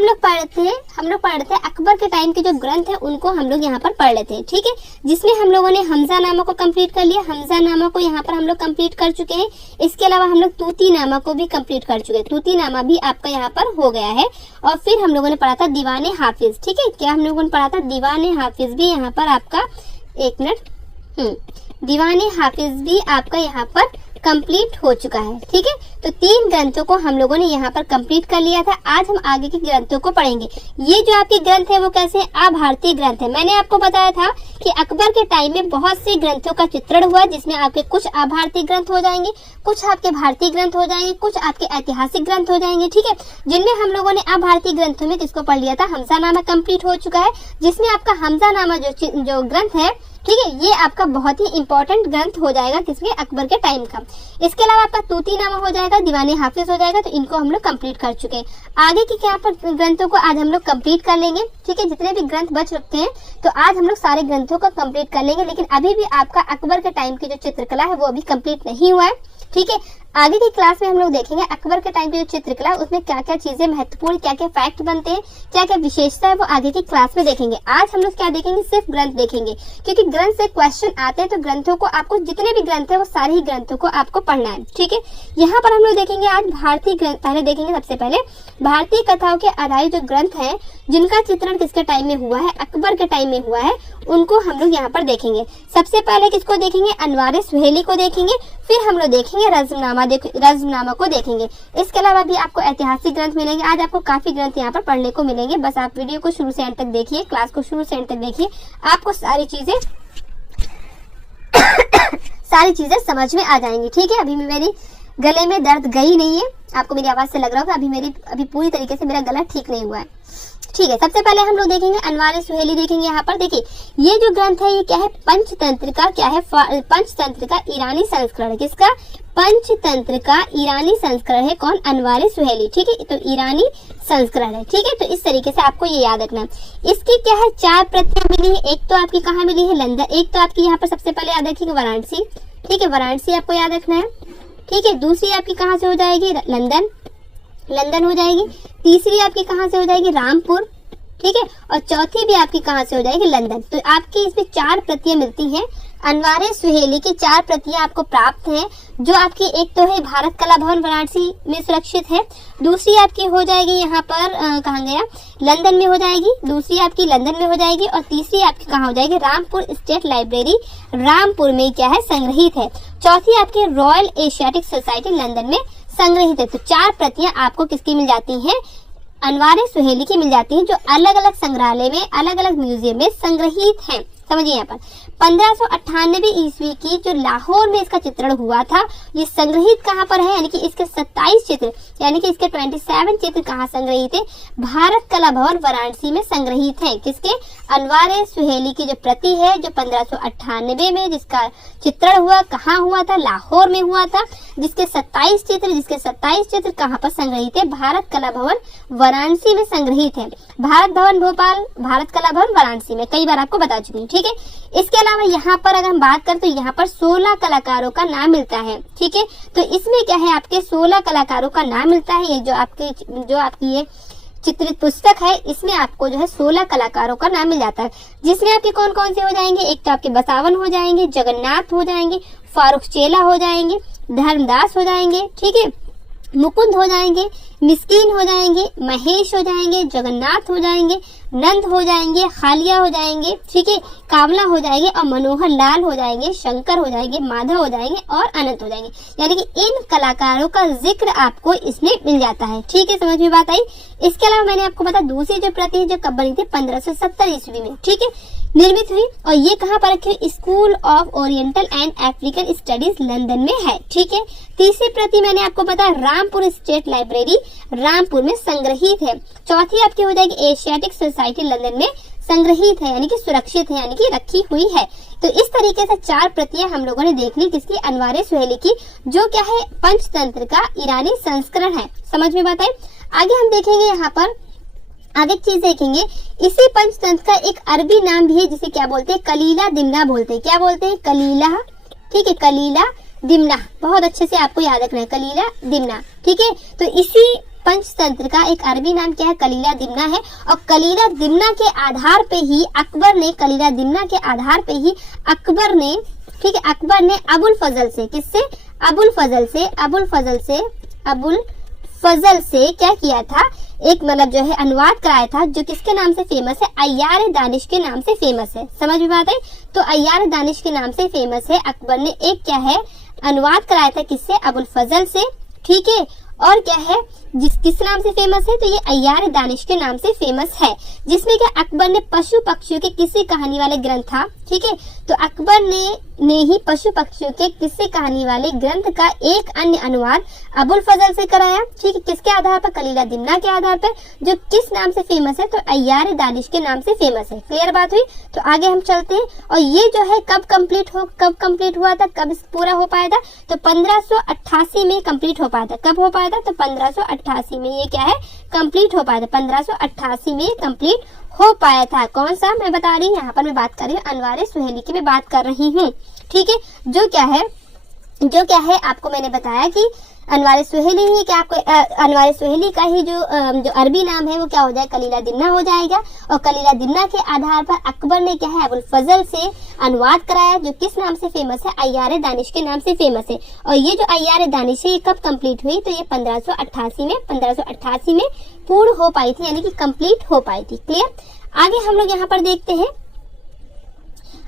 हम लोग पढ़ते हैं अकबर के टाइम के जो ग्रंथ है उनको हम लोग यहाँ पर पढ़ लेते हैं, ठीक है। जिसमें हम लोगों ने हमजानामा को कंप्लीट कर लिया, हमजानामा को यहाँ पर हम लोग कंप्लीट कर चुके हैं। इसके अलावा हम लोग तूतीनामा को भी कंप्लीट कर चुके हैं, तूतीनामा भी आपका यहाँ पर हो गया है। और फिर हम लोगों ने पढ़ा था दीवाने हाफिज, ठीक है। क्या हम लोगों ने पढ़ा था? दीवाने हाफिज भी यहाँ पर आपका, एक मिनट, दीवाने हाफिज भी आपका यहाँ पर कंप्लीट हो चुका है, ठीक है। तो 3 ग्रंथों को हम लोगों ने यहाँ पर कंप्लीट कर लिया था। आज हम आगे के ग्रंथों को पढ़ेंगे। ये जो आपके ग्रंथ है वो कैसे हैं? अभारतीय ग्रंथ है। मैंने आपको बताया था कि अकबर के टाइम में बहुत से ग्रंथों का चित्रण हुआ, जिसमें आपके कुछ अभारतीय ग्रंथ हो जाएंगे, कुछ आपके भारतीय ग्रंथ हो जाएंगे, कुछ आपके ऐतिहासिक ग्रंथ हो जाएंगे, ठीक है। जिनमें हम लोगों ने अभारतीय ग्रंथों में किसको पढ़ लिया था? हमजानामा कंप्लीट हो चुका है, जिसमें आपका हमजानामा जो ग्रंथ है, ठीक है, ये आपका बहुत ही इंपॉर्टेंट ग्रंथ हो जाएगा किसके? अकबर के टाइम का। इसके अलावा आपका तूतीनामा हो जाएगा, दीवाने हाफिज हो जाएगा, तो इनको हम लोग कंप्लीट कर चुके हैं। आगे के क्या पर ग्रंथों को आज हम लोग कंप्लीट कर लेंगे, ठीक है। जितने भी ग्रंथ बच रखते हैं तो आज हम लोग सारे ग्रंथों को कंप्लीट कर लेंगे। लेकिन अभी भी आपका अकबर के टाइम की जो चित्रकला है वो अभी कंप्लीट नहीं हुआ है, ठीक है। आगे की क्लास में हम लोग देखेंगे अकबर के टाइम की जो चित्रकला है उसमें क्या क्या चीजें महत्वपूर्ण, क्या क्या फैक्ट बनते हैं, क्या क्या विशेषता है, वो आगे की क्लास में देखेंगे। आज हम लोग क्या देखेंगे? सिर्फ ग्रंथ देखेंगे, क्योंकि ग्रंथ से क्वेश्चन आते हैं। तो ग्रंथों को आपको, जितने भी ग्रंथ है वो सारे ही ग्रंथों को आपको पढ़ना है, ठीक है। यहाँ पर हम लोग देखेंगे आज भारतीय ग्रंथ। पहले देखेंगे सबसे पहले भारतीय कथाओं के आधारित जो ग्रंथ है जिनका चित्रण किसके टाइम में हुआ है? अकबर के टाइम में हुआ है, उनको हम लोग यहाँ पर देखेंगे। सबसे पहले किसको देखेंगे? अनवारे सुहेली को देखेंगे। फिर हम लोग देखेंगे रज़्मनामा को देखेंगे। इसके अलावा भी आपको ऐतिहासिक ग्रंथ मिलेंगे। आज आपको काफी ग्रंथ यहाँ पर पढ़ने को मिलेंगे। बस आप वीडियो को शुरू से एंड तक देखिए, क्लास को शुरू से एंड तक देखिए, आपको सारी चीजें समझ में आ जाएंगी, ठीक है। अभी मेरी गले में दर्द गई नहीं है, आपको मेरी आवाज से लग रहा होगा अभी पूरी तरीके से मेरा गला ठीक नहीं हुआ है, ठीक है। सबसे पहले हम लोग देखेंगे अनवारे सुहेली देखेंगे। यहाँ पर देखिए ये जो ग्रंथ है ये क्या है? पंचतंत्र का क्या है? पंचतंत्र का ईरानी संस्करण। किसका? पंचतंत्र का ईरानी संस्करण है। कौन? अनवारे सुहेली, ठीक है। तो ईरानी संस्करण है, ठीक है। तो इस तरीके से आपको ये याद रखना है। इसकी क्या है? 4 प्रतियां मिली है। एक तो आपकी कहाँ मिली है? लंदन। एक तो आपकी यहाँ पर सबसे पहले याद रखिएगा वाराणसी, ठीक है, वाराणसी आपको याद रखना है, ठीक है। दूसरी आपकी कहाँ से हो जाएगी? लंदन हो जाएगी। तीसरी आपकी कहाँ से हो जाएगी? रामपुर, ठीक है। और चौथी भी आपकी कहाँ से हो जाएगी? लंदन। तो आपकी इसमें 4 प्रतियां मिलती हैं। अनवारे सुहेली की 4 प्रतियां आपको प्राप्त हैं, जो आपकी एक तो है भारत कला भवन वाराणसी में सुरक्षित है, दूसरी आपकी हो जाएगी यहाँ पर कहाँ गया? लंदन में हो जाएगी, दूसरी आपकी लंदन में हो जाएगी, और तीसरी आपकी कहाँ हो जाएगी? रामपुर स्टेट लाइब्रेरी रामपुर में क्या है? संग्रहित है। चौथी आपकी रॉयल एशियाटिक सोसाइटी लंदन में संग्रहित है। तो 4 प्रतियां आपको किसकी मिल जाती हैं? अनवारे सुहेली की मिल जाती हैं, जो अलग अलग संग्रहालय में, अलग अलग म्यूजियम में संग्रहित हैं। समझिए यहाँ पर 1598 ईस्वी की जो लाहौर में इसका चित्रण हुआ था, ये संग्रहित कहाँ पर है? यानी कि इसके 27 चित्र, यानी कि इसके 27 चित्र कहाँ संग्रहित है? भारत कला भवन वाराणसी में संग्रहित है। किसके? अनवारे सुहेली की जो प्रति है, जो 1598 में जिसका चित्रण हुआ, कहाँ हुआ था? लाहौर में हुआ था। जिसके 27 चित्र कहाँ पर संग्रहित है? भारत कला भवन वाराणसी में संग्रहित है। भारत भवन भोपाल, भारत कला भवन वाराणसी में, कई बार आपको बता चुकी हूँ, ठीक है। इसके अलावा यहाँ पर अगर हम बात करें तो यहाँ पर 16 कलाकारों का नाम मिलता है, ठीक है। तो इसमें क्या है? आपके 16 कलाकारों का नाम मिलता है। ये जो आपकी ये चित्रित पुस्तक है, इसमें आपको जो है 16 कलाकारों का नाम मिल जाता है, जिसमें आपके कौन कौन से हो जाएंगे? एक तो आपके बसावन हो जाएंगे, जगन्नाथ हो जाएंगे, फारूक चेला हो जाएंगे, धर्मदास हो जाएंगे, ठीक है, मुकुंद हो जाएंगे, मिस्कीन हो जाएंगे, महेश हो जाएंगे, जगन्नाथ हो जाएंगे, नंद हो जाएंगे, खालिया हो जाएंगे, ठीक है, कावला हो जाएंगे, और मनोहर लाल हो जाएंगे, शंकर हो जाएंगे, माधव हो जाएंगे, और अनंत हो जाएंगे। यानी कि इन कलाकारों का जिक्र आपको इसमें मिल जाता है, ठीक है। समझ में बात आई? इसके अलावा मैंने आपको बता, दूसरी जो प्रति है जो कब बनी थी? 1570 ईस्वी में, ठीक है, निर्मित हुई। और ये कहाँ पर रखी हुई? School of oriental and African studies London में है, ठीक है। तीसरी प्रति मैंने आपको बताया रामपुर स्टेट लाइब्रेरी रामपुर में संग्रहित है। चौथी आपकी हो जाएगी एशियाटिक सोसाइटी लंदन में संग्रहित है, यानी कि सुरक्षित है, यानी कि रखी हुई है। तो इस तरीके से 4 प्रतियां हम लोगों ने देख ली किसकी? अनवारे सुहेली की, जो क्या है? पंचतंत्र का ईरानी संस्करण है। समझ में बात आई? आगे हम देखेंगे, यहाँ पर आगे चीज देखेंगे, इसी पंचतंत्र का एक अरबी नाम भी है, जिसे क्या बोलते हैं? कलीला दिमना बोलते हैं। क्या बोलते हैं? कलीला, ठीक है, कलीला दिमना। बहुत अच्छे से आपको याद रखना है, कलीला दिमना, ठीक है। तो इसी पंचतंत्र का एक अरबी नाम क्या है, कलीला दिमना है। और कलीला दिमना के आधार पे ही अकबर ने, कलीला दिमना के आधार पे ही अकबर ने, ठीक है, अकबर ने अबुल फजल से, किससे, अबुल फजल से क्या किया था, एक मतलब जो है अनुवाद कराया था, जो किसके नाम से फेमस है, अय्यार दानिश के नाम से फेमस है। समझ में बात है? तो अय्यार दानिश के नाम से फेमस है। अकबर ने एक क्या है अनुवाद कराया था, किससे, अबुल फजल से, ठीक है। और क्या है, किस नाम से फेमस है, तो ये अय्यार दानिश के नाम से फेमस है, जिसमें क्या अकबर ने पशु पक्षियों के किस्से कहानी वाले ग्रंथ था, ठीक है। तो अकबर ने ही पशु पक्षियों के किस्से कहानी वाले ग्रंथ का एक अन्य अनुवाद अबुल फजल से कराया, ठीक है। किसके आधार पर, कलीला दिमना के आधार पर, जो किस नाम से फेमस है, तो अय्यार दानिश के नाम से फेमस है। क्लियर बात हुई? तो आगे हम चलते हैं। और ये जो है कब कंप्लीट हुआ था, कब पूरा हो पाया था, तो 1588 में कंप्लीट हो पाया था। कब हो पाया था, तो 1588 में ये क्या है, कंप्लीट हो पाया था। 1588 में कंप्लीट हो पाया था। कौन सा मैं बता रही हूँ, यहाँ पर मैं बात कर रही हूँ अनवारे सुहेली की मैं बात कर रही हूँ, ठीक है। जो क्या है आपको मैंने बताया कि अनवारे सुहेली ही, क्या आपको अनवारे सुहेली का ही जो अरबी नाम है वो क्या हो जाएगा, कलीला दिमना हो जाएगा। और कलीला दिमना के आधार पर अकबर ने क्या है, अबुल फजल से अनुवाद कराया, जो किस नाम से फेमस है, अय्यार दानिश के नाम से फेमस है। और ये जो अय्यार दानिश है ये कब कंप्लीट हुई, तो ये 1588 में पूर्ण हो पाई थी, यानी कि कंप्लीट हो पाई थी। क्लियर? आगे हम लोग यहाँ पर देखते हैं,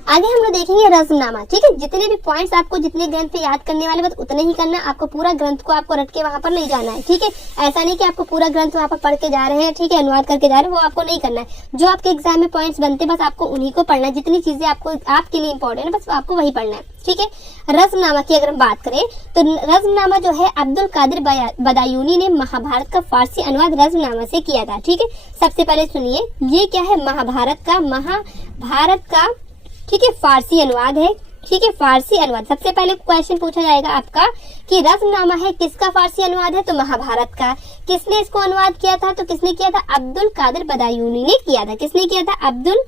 आगे हम लोग देखेंगे रज़्मनामा, ठीक है। जितने भी पॉइंट्स आपको जितने ग्रंथ पे याद करने वाले बस उतने ही करना, आपको पूरा ग्रंथ को आपको रट के वहां पर नहीं जाना है, ठीक है। ऐसा नहीं कि आपको पूरा ग्रंथ वहां पर पढ़ के जा रहे हैं, ठीक है, अनुवाद करके जा रहे हैं, वो आपको नहीं करना है। जो आपके एग्जाम में पॉइंट्स बनते बस आपको उन्हीं को पढ़ना है, जितनी चीजें आपको आपके लिए इंपॉर्टेंट है बस आपको वही पढ़ना है, ठीक है। रज़्मनामा की अगर हम बात करें तो रज़्मनामा जो है अब्दुल कादिर बदायूनी ने महाभारत का फारसी अनुवाद रज़्मनामा से किया था, ठीक है। सबसे पहले सुनिए, ये क्या है, महाभारत का ठीक है फारसी अनुवाद है, ठीक है, फारसी अनुवाद। सबसे पहले क्वेश्चन पूछा जाएगा आपका कि रज़्मनामा है किसका फारसी अनुवाद है, तो महाभारत का। किसने इसको अनुवाद किया था, तो किसने किया था, अब्दुल कादिर बदायूनी ने किया था। किसने किया था, अब्दुल,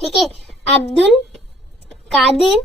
ठीक है, अब्दुल कादिर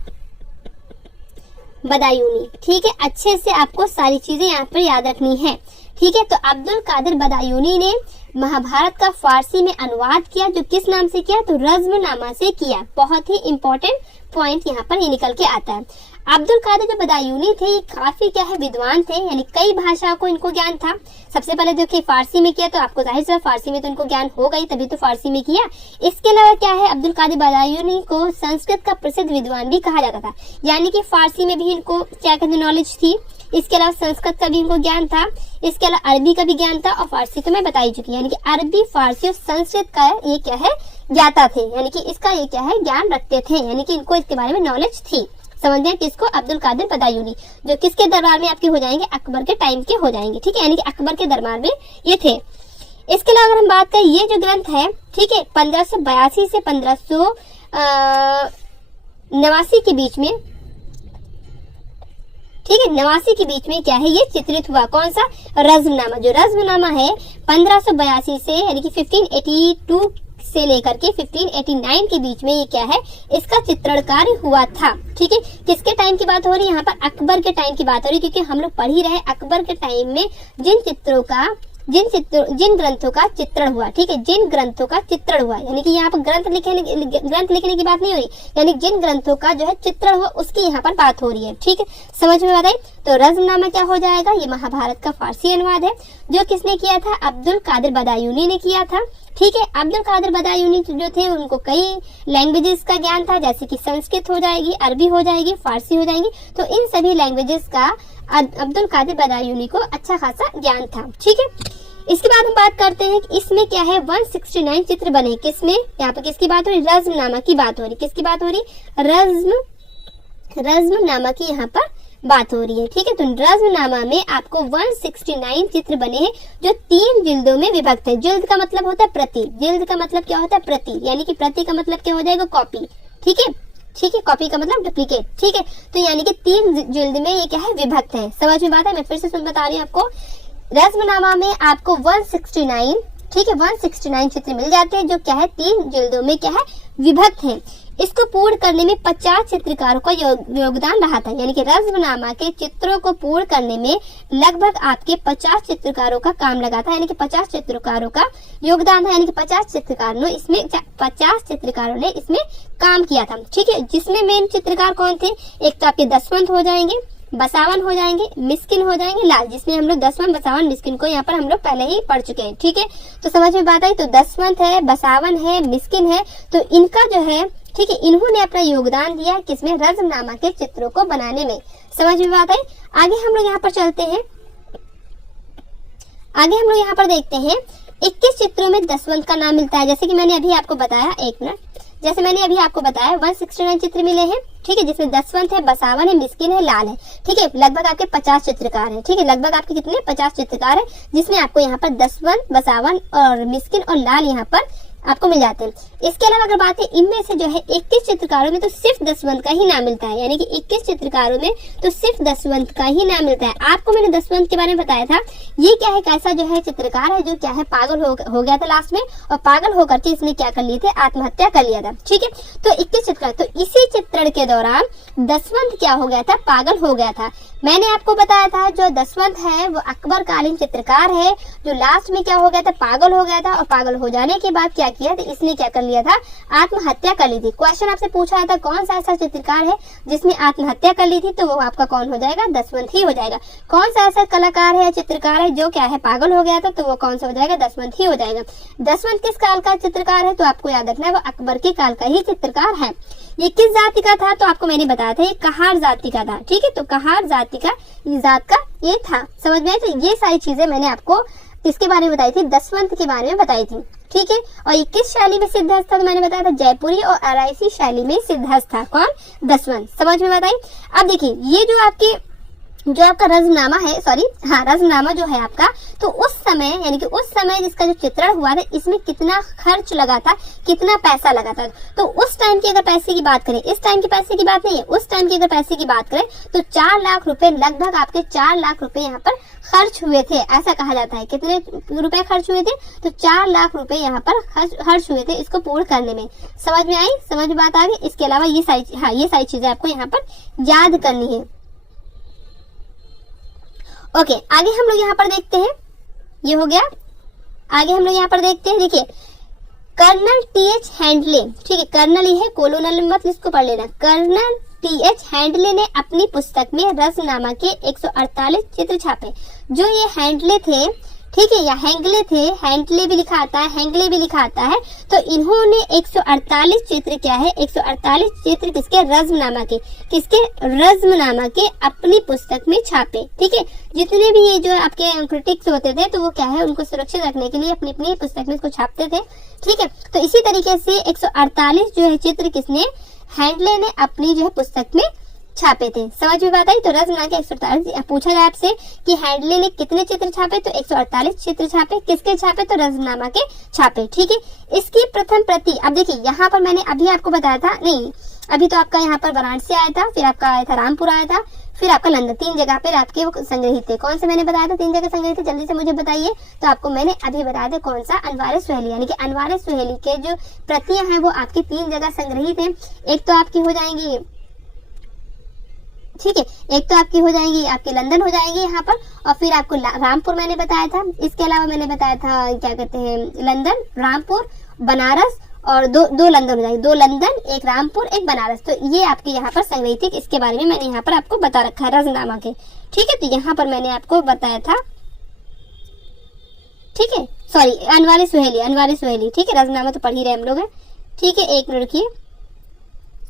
बदायूनी, ठीक है। अच्छे से आपको सारी चीजें यहाँ पर याद रखनी है, ठीक है। तो अब्दुल कादिर बदायूनी ने महाभारत का फारसी में अनुवाद किया, जो किस नाम से किया, तो रज़्मनामा से किया। बहुत ही इंपॉर्टेंट पॉइंट यहाँ पर ये निकल के आता है। अब्दुल कादिर जो बदायूनी थे ये काफी क्या है विद्वान थे, यानी कई भाषाओं को इनको ज्ञान था। सबसे पहले देखिए फारसी में किया, तो आपको जाहिर सा फारसी में तो इनको ज्ञान हो गई, तभी तो फारसी में किया। इसके अलावा क्या है, अब्दुल कादिर बदायूनी को संस्कृत का प्रसिद्ध विद्वान भी कहा जाता था, यानी कि फारसी में भी इनको क्या कहते नॉलेज थी। इसके अलावा संस्कृत का भी इनको ज्ञान था, इसके अलावा अरबी का भी ज्ञान था, और फारसी तो मैं बता ही चुकी, यानी कि अरबी, फारसी और संस्कृत का ये क्या है ज्ञाता थे, यानी कि इसका ये क्या है ज्ञान रखते थे, यानी कि इनको इसके बारे में नॉलेज थी। समझ गए किसको, अब्दुल कादिर बदायूनी, जो किसके दरबार में आपके हो जाएंगे, अकबर के टाइम के हो जाएंगे, ठीक है, यानी कि अकबर के दरबार में ये थे। इसके अलावा अगर हम बात करें, ये जो ग्रंथ है, ठीक है, 1582 से 1589 के बीच में, ठीक है, 89 के बीच में क्या है ये चित्रित हुआ। कौन सा, रज़्मनामा। जो रज़्मनामा है 1582 से यानी कि 1582 से लेकर के 1589 के बीच में ये क्या है इसका चित्रण कार्य हुआ था, ठीक है। किसके टाइम की बात हो रही है, यहाँ पर अकबर के टाइम की बात हो रही है, क्योंकि हम लोग पढ़ ही रहे अकबर के टाइम में जिन ग्रंथों का चित्रण हुआ, ठीक है, जिन ग्रंथों का चित्रण हुआ, यानी कि यहाँ पर ग्रंथ लिखने की बात नहीं हो रही, यानी जिन ग्रंथों का जो है चित्रण हुआ उसकी यहाँ पर बात हो रही है, ठीक है। समझ में बताइए, तो रज़्मनामा क्या हो जाएगा, ये महाभारत का फारसी अनुवाद है, जो किसने किया था, अब्दुल कादिर बदायूनी ने किया था, ठीक है। अब्दुल कादिर बदायूनी जो थे उनको कई लैंग्वेजेस का ज्ञान था, जैसे कि संस्कृत हो जाएगी, अरबी हो जाएगी, फारसी हो जाएगी, तो इन सभी लैंग्वेजेस का अब्दुल कादिर बदायूनी को अच्छा खासा ज्ञान था, ठीक है। इसके बाद हम बात करते हैं कि इसमें क्या है 169 चित्र बने। किसमें, यहाँ पर किसकी बात हो रही, रज़्मनामा की बात हो रही, किसकी बात हो रही, रज़्मनामा की यहाँ पर बात हो रही है, ठीक है। तो रज़्मनामा में आपको 169 चित्र बने हैं, जो 3 जिल्दों में विभक्त है। जिल्द का मतलब होता है प्रति, जिल्द का मतलब क्या होता है, प्रति, यानी कि प्रति का मतलब क्या हो जाएगा, कॉपी, ठीक है, ठीक है, कॉपी का मतलब डुप्लीकेट, ठीक है। तो यानी कि 3 जिल्द में ये क्या है विभक्त है। समझ में बात है, मैं फिर से बता रही हूँ आपको, रज़्मनामा में आपको 169, ठीक है, 169 चित्र मिल जाते हैं, जो क्या है 3 जिल्दों में क्या है विभक्त हैं। इसको पूर्ण करने में 50 चित्रकारों का योगदान रहा था। यानी कि रज्मनामा के चित्रों को पूर्ण करने में लगभग आपके 50 चित्रकारों का काम लगा था। यानी कि 50 चित्रकारों का योगदान था। यानी कि 50 चित्रकारों ने इसमें काम किया था। ठीक है, जिसमें मेन चित्रकार कौन थे? एक तो आपके दसवंत हो जाएंगे, बसावन हो जाएंगे, मिस्किन हो जाएंगे, लाल, जिसमें हम लोग दसवंत, बसावन, मिस्किन को यहाँ पर हम लोग पहले ही पढ़ चुके हैं। ठीक है, तो समझ में बात आई। तो दसवंत है, बसावन है, मिस्किन है, तो इनका जो है, ठीक है, इन्होंने अपना योगदान दिया किसमें? रज्मनामा के चित्रों को बनाने में। समझ में बात आई। आगे हम लोग यहाँ पर चलते हैं, आगे हम लोग यहाँ पर देखते हैं 21 चित्रों में दसवंत का नाम मिलता है। जैसे कि मैंने अभी आपको बताया, एक मिनट, जैसे मैंने अभी आपको बताया 169 चित्र मिले हैं। ठीक है, जिसमें दसवंत है, बसावन है, मिस्किन है, लाल है। ठीक है, लगभग आपके 50 चित्रकार हैं। ठीक है, लगभग आपके कितने? 50 चित्रकार हैं, जिसमें आपको यहाँ पर दसवंत, बसावन और मिस्किन और लाल यहाँ पर आपको मिल जाते हैं। इसके अलावा अगर बात है, इनमें से जो है 21 चित्रकारों में तो सिर्फ दसवंत का ही नाम मिलता है। यानी कि 21 चित्रकारों में तो सिर्फ दसवंत का ही नाम मिलता है। आपको मैंने दसवंत के बारे में बताया था। ये क्या है? कैसा जो है चित्रकार है जो क्या है, पागल हो गया था लास्ट में, और पागल होकर के इसने क्या कर लिए थे? आत्महत्या कर लिया था। ठीक है, तो 21 चित्रकार, तो इसी चित्रण के दौरान दसवंत क्या हो गया था? पागल हो गया था। मैंने आपको बताया था जो दसवंत है वो अकबर कालीन चित्रकार है, जो लास्ट में क्या हो गया था? पागल हो गया था, और पागल हो जाने के बाद क्या किया था? इसने क्या कर लिया था? आत्महत्या कर ली थी। क्वेश्चन आपसे पूछा था कौन सा ऐसा चित्रकार है जिसने आत्महत्या कर ली थी, तो वो आपका कौन हो जाएगा? दसवंत ही हो जाएगा। कौन सा ऐसा कलाकार है, चित्रकार है जो क्या है? पागल हो गया था, तो वो कौन सा हो जाएगा? दसवंत ही हो जाएगा। दसवंत किस काल का चित्रकार है? तो आपको याद रखना है वो अकबर के काल का ही चित्रकार है। ये किस जाति का था? तो आपको मैंने बताया था ये कहार जाति का था। ठीक है, तो कहार जाति का जात का ये था। समझ में आया? तो ये सारी चीजें मैंने आपको किसके बारे में बताई थी? दसवंत के बारे में बताई थी। ठीक है, और ये किस शैली में सिद्धहस्त था? तो मैंने बताया था जयपुरी और आराइसी शैली में सिद्धहस्त था। कौन? दसवंत। समझ में बताई। अब देखिए, ये जो आपका रज्मनामा है, सॉरी हाँ, रज्मनामा जो है आपका, तो उस समय यानी कि उस समय जिसका जो चित्रण हुआ था, इसमें कितना खर्च लगा था, कितना पैसा लगा था? तो उस टाइम की अगर पैसे की बात करें, इस टाइम के पैसे की बात नहीं है, उस टाइम की अगर पैसे की बात करें तो 4 लाख रुपए, लगभग आपके 4 लाख रुपए यहाँ पर खर्च हुए थे, ऐसा कहा जाता है। कितने रुपए खर्च हुए थे? तो 4 लाख रुपए यहाँ पर खर्च हुए थे इसको पूर्ण करने में। समझ में आई? समझ में बात आ गई। इसके अलावा ये सारी चीजें आपको यहाँ पर याद करनी है। ओके, आगे हम लोग यहाँ पर देखते हैं, ये हो गया। आगे हम लोग यहाँ पर देखते हैं, देखिए कर्नल टी.एच. हैंडले, ठीक है, कर्नल ही है, कोलोनल मत इसको पढ़ लेना। Colonel TH. हैंडले ने अपनी पुस्तक में रज्मनामा के 148 चित्र छापे। जो ये हैंडले थे, ठीक है, या हैंगले थे, हैंडले भी लिखा आता है, हैंगले भी लिखा आता है, तो इन्होंने 148 चित्र क्या है? 148 चित्र किसके? रज्मनामा के। किसके? रज्मनामा के अपनी पुस्तक में छापे। ठीक है, जितने भी ये जो आपके क्रिटिक्स होते थे, तो वो क्या है, उनको सुरक्षित रखने के लिए अपनी अपनी पुस्तक में इसको छापते थे। ठीक है, तो इसी तरीके से 148 जो है चित्र किसने? हैंडले ने अपनी जो है पुस्तक में छापे थे। समझ में बात आई। तो रज्मनामा के 148 पूछा जाए आपसे कि हैंडले ने कितने चित्र छापे, तो 148 चित्र छापे। किसके छापे? तो रज्मनामा के छापे। ठीक है, इसकी प्रथम प्रति, अब देखिए यहाँ पर मैंने अभी आपको बताया था, नहीं अभी तो आपका यहाँ पर वाराणसी आया था, फिर आपका आया था रामपुर आया था, फिर आपका लंदन, 3 जगह पर आपके वो संग्रहित थे। कौन से मैंने बताया था 3 जगह संग्रहित थे? जल्दी से मुझे बताइए। तो आपको मैंने अभी बताया था कौन सा? अनवारे सुहेली, यानी कि अनवारे सुहेली के जो प्रतियां हैं वो आपकी 3 जगह संग्रहित है। एक तो आपकी हो जाएंगी, ठीक है, एक तो आपकी हो जाएंगी, आपकी लंदन हो जाएगी यहाँ पर, और फिर आपको रामपुर मैंने बताया था। इसके अलावा मैंने बताया था क्या कहते हैं, लंदन, रामपुर, बनारस, और दो लंदन हो जाएगी, 2 लंदन, 1 रामपुर, 1 बनारस। तो ये आपके यहाँ पर संग्रहित है। इसके बारे में मैंने यहाँ पर आपको बता रखा है रज्मनामा के। ठीक है, तो यहाँ पर मैंने आपको बताया था, ठीक है, सॉरी अनवारे सुहेली। ठीक है, रज्मनामा तो पढ़ ही रहे हम लोग हैं। ठीक है, 1 मिनट रुकिए,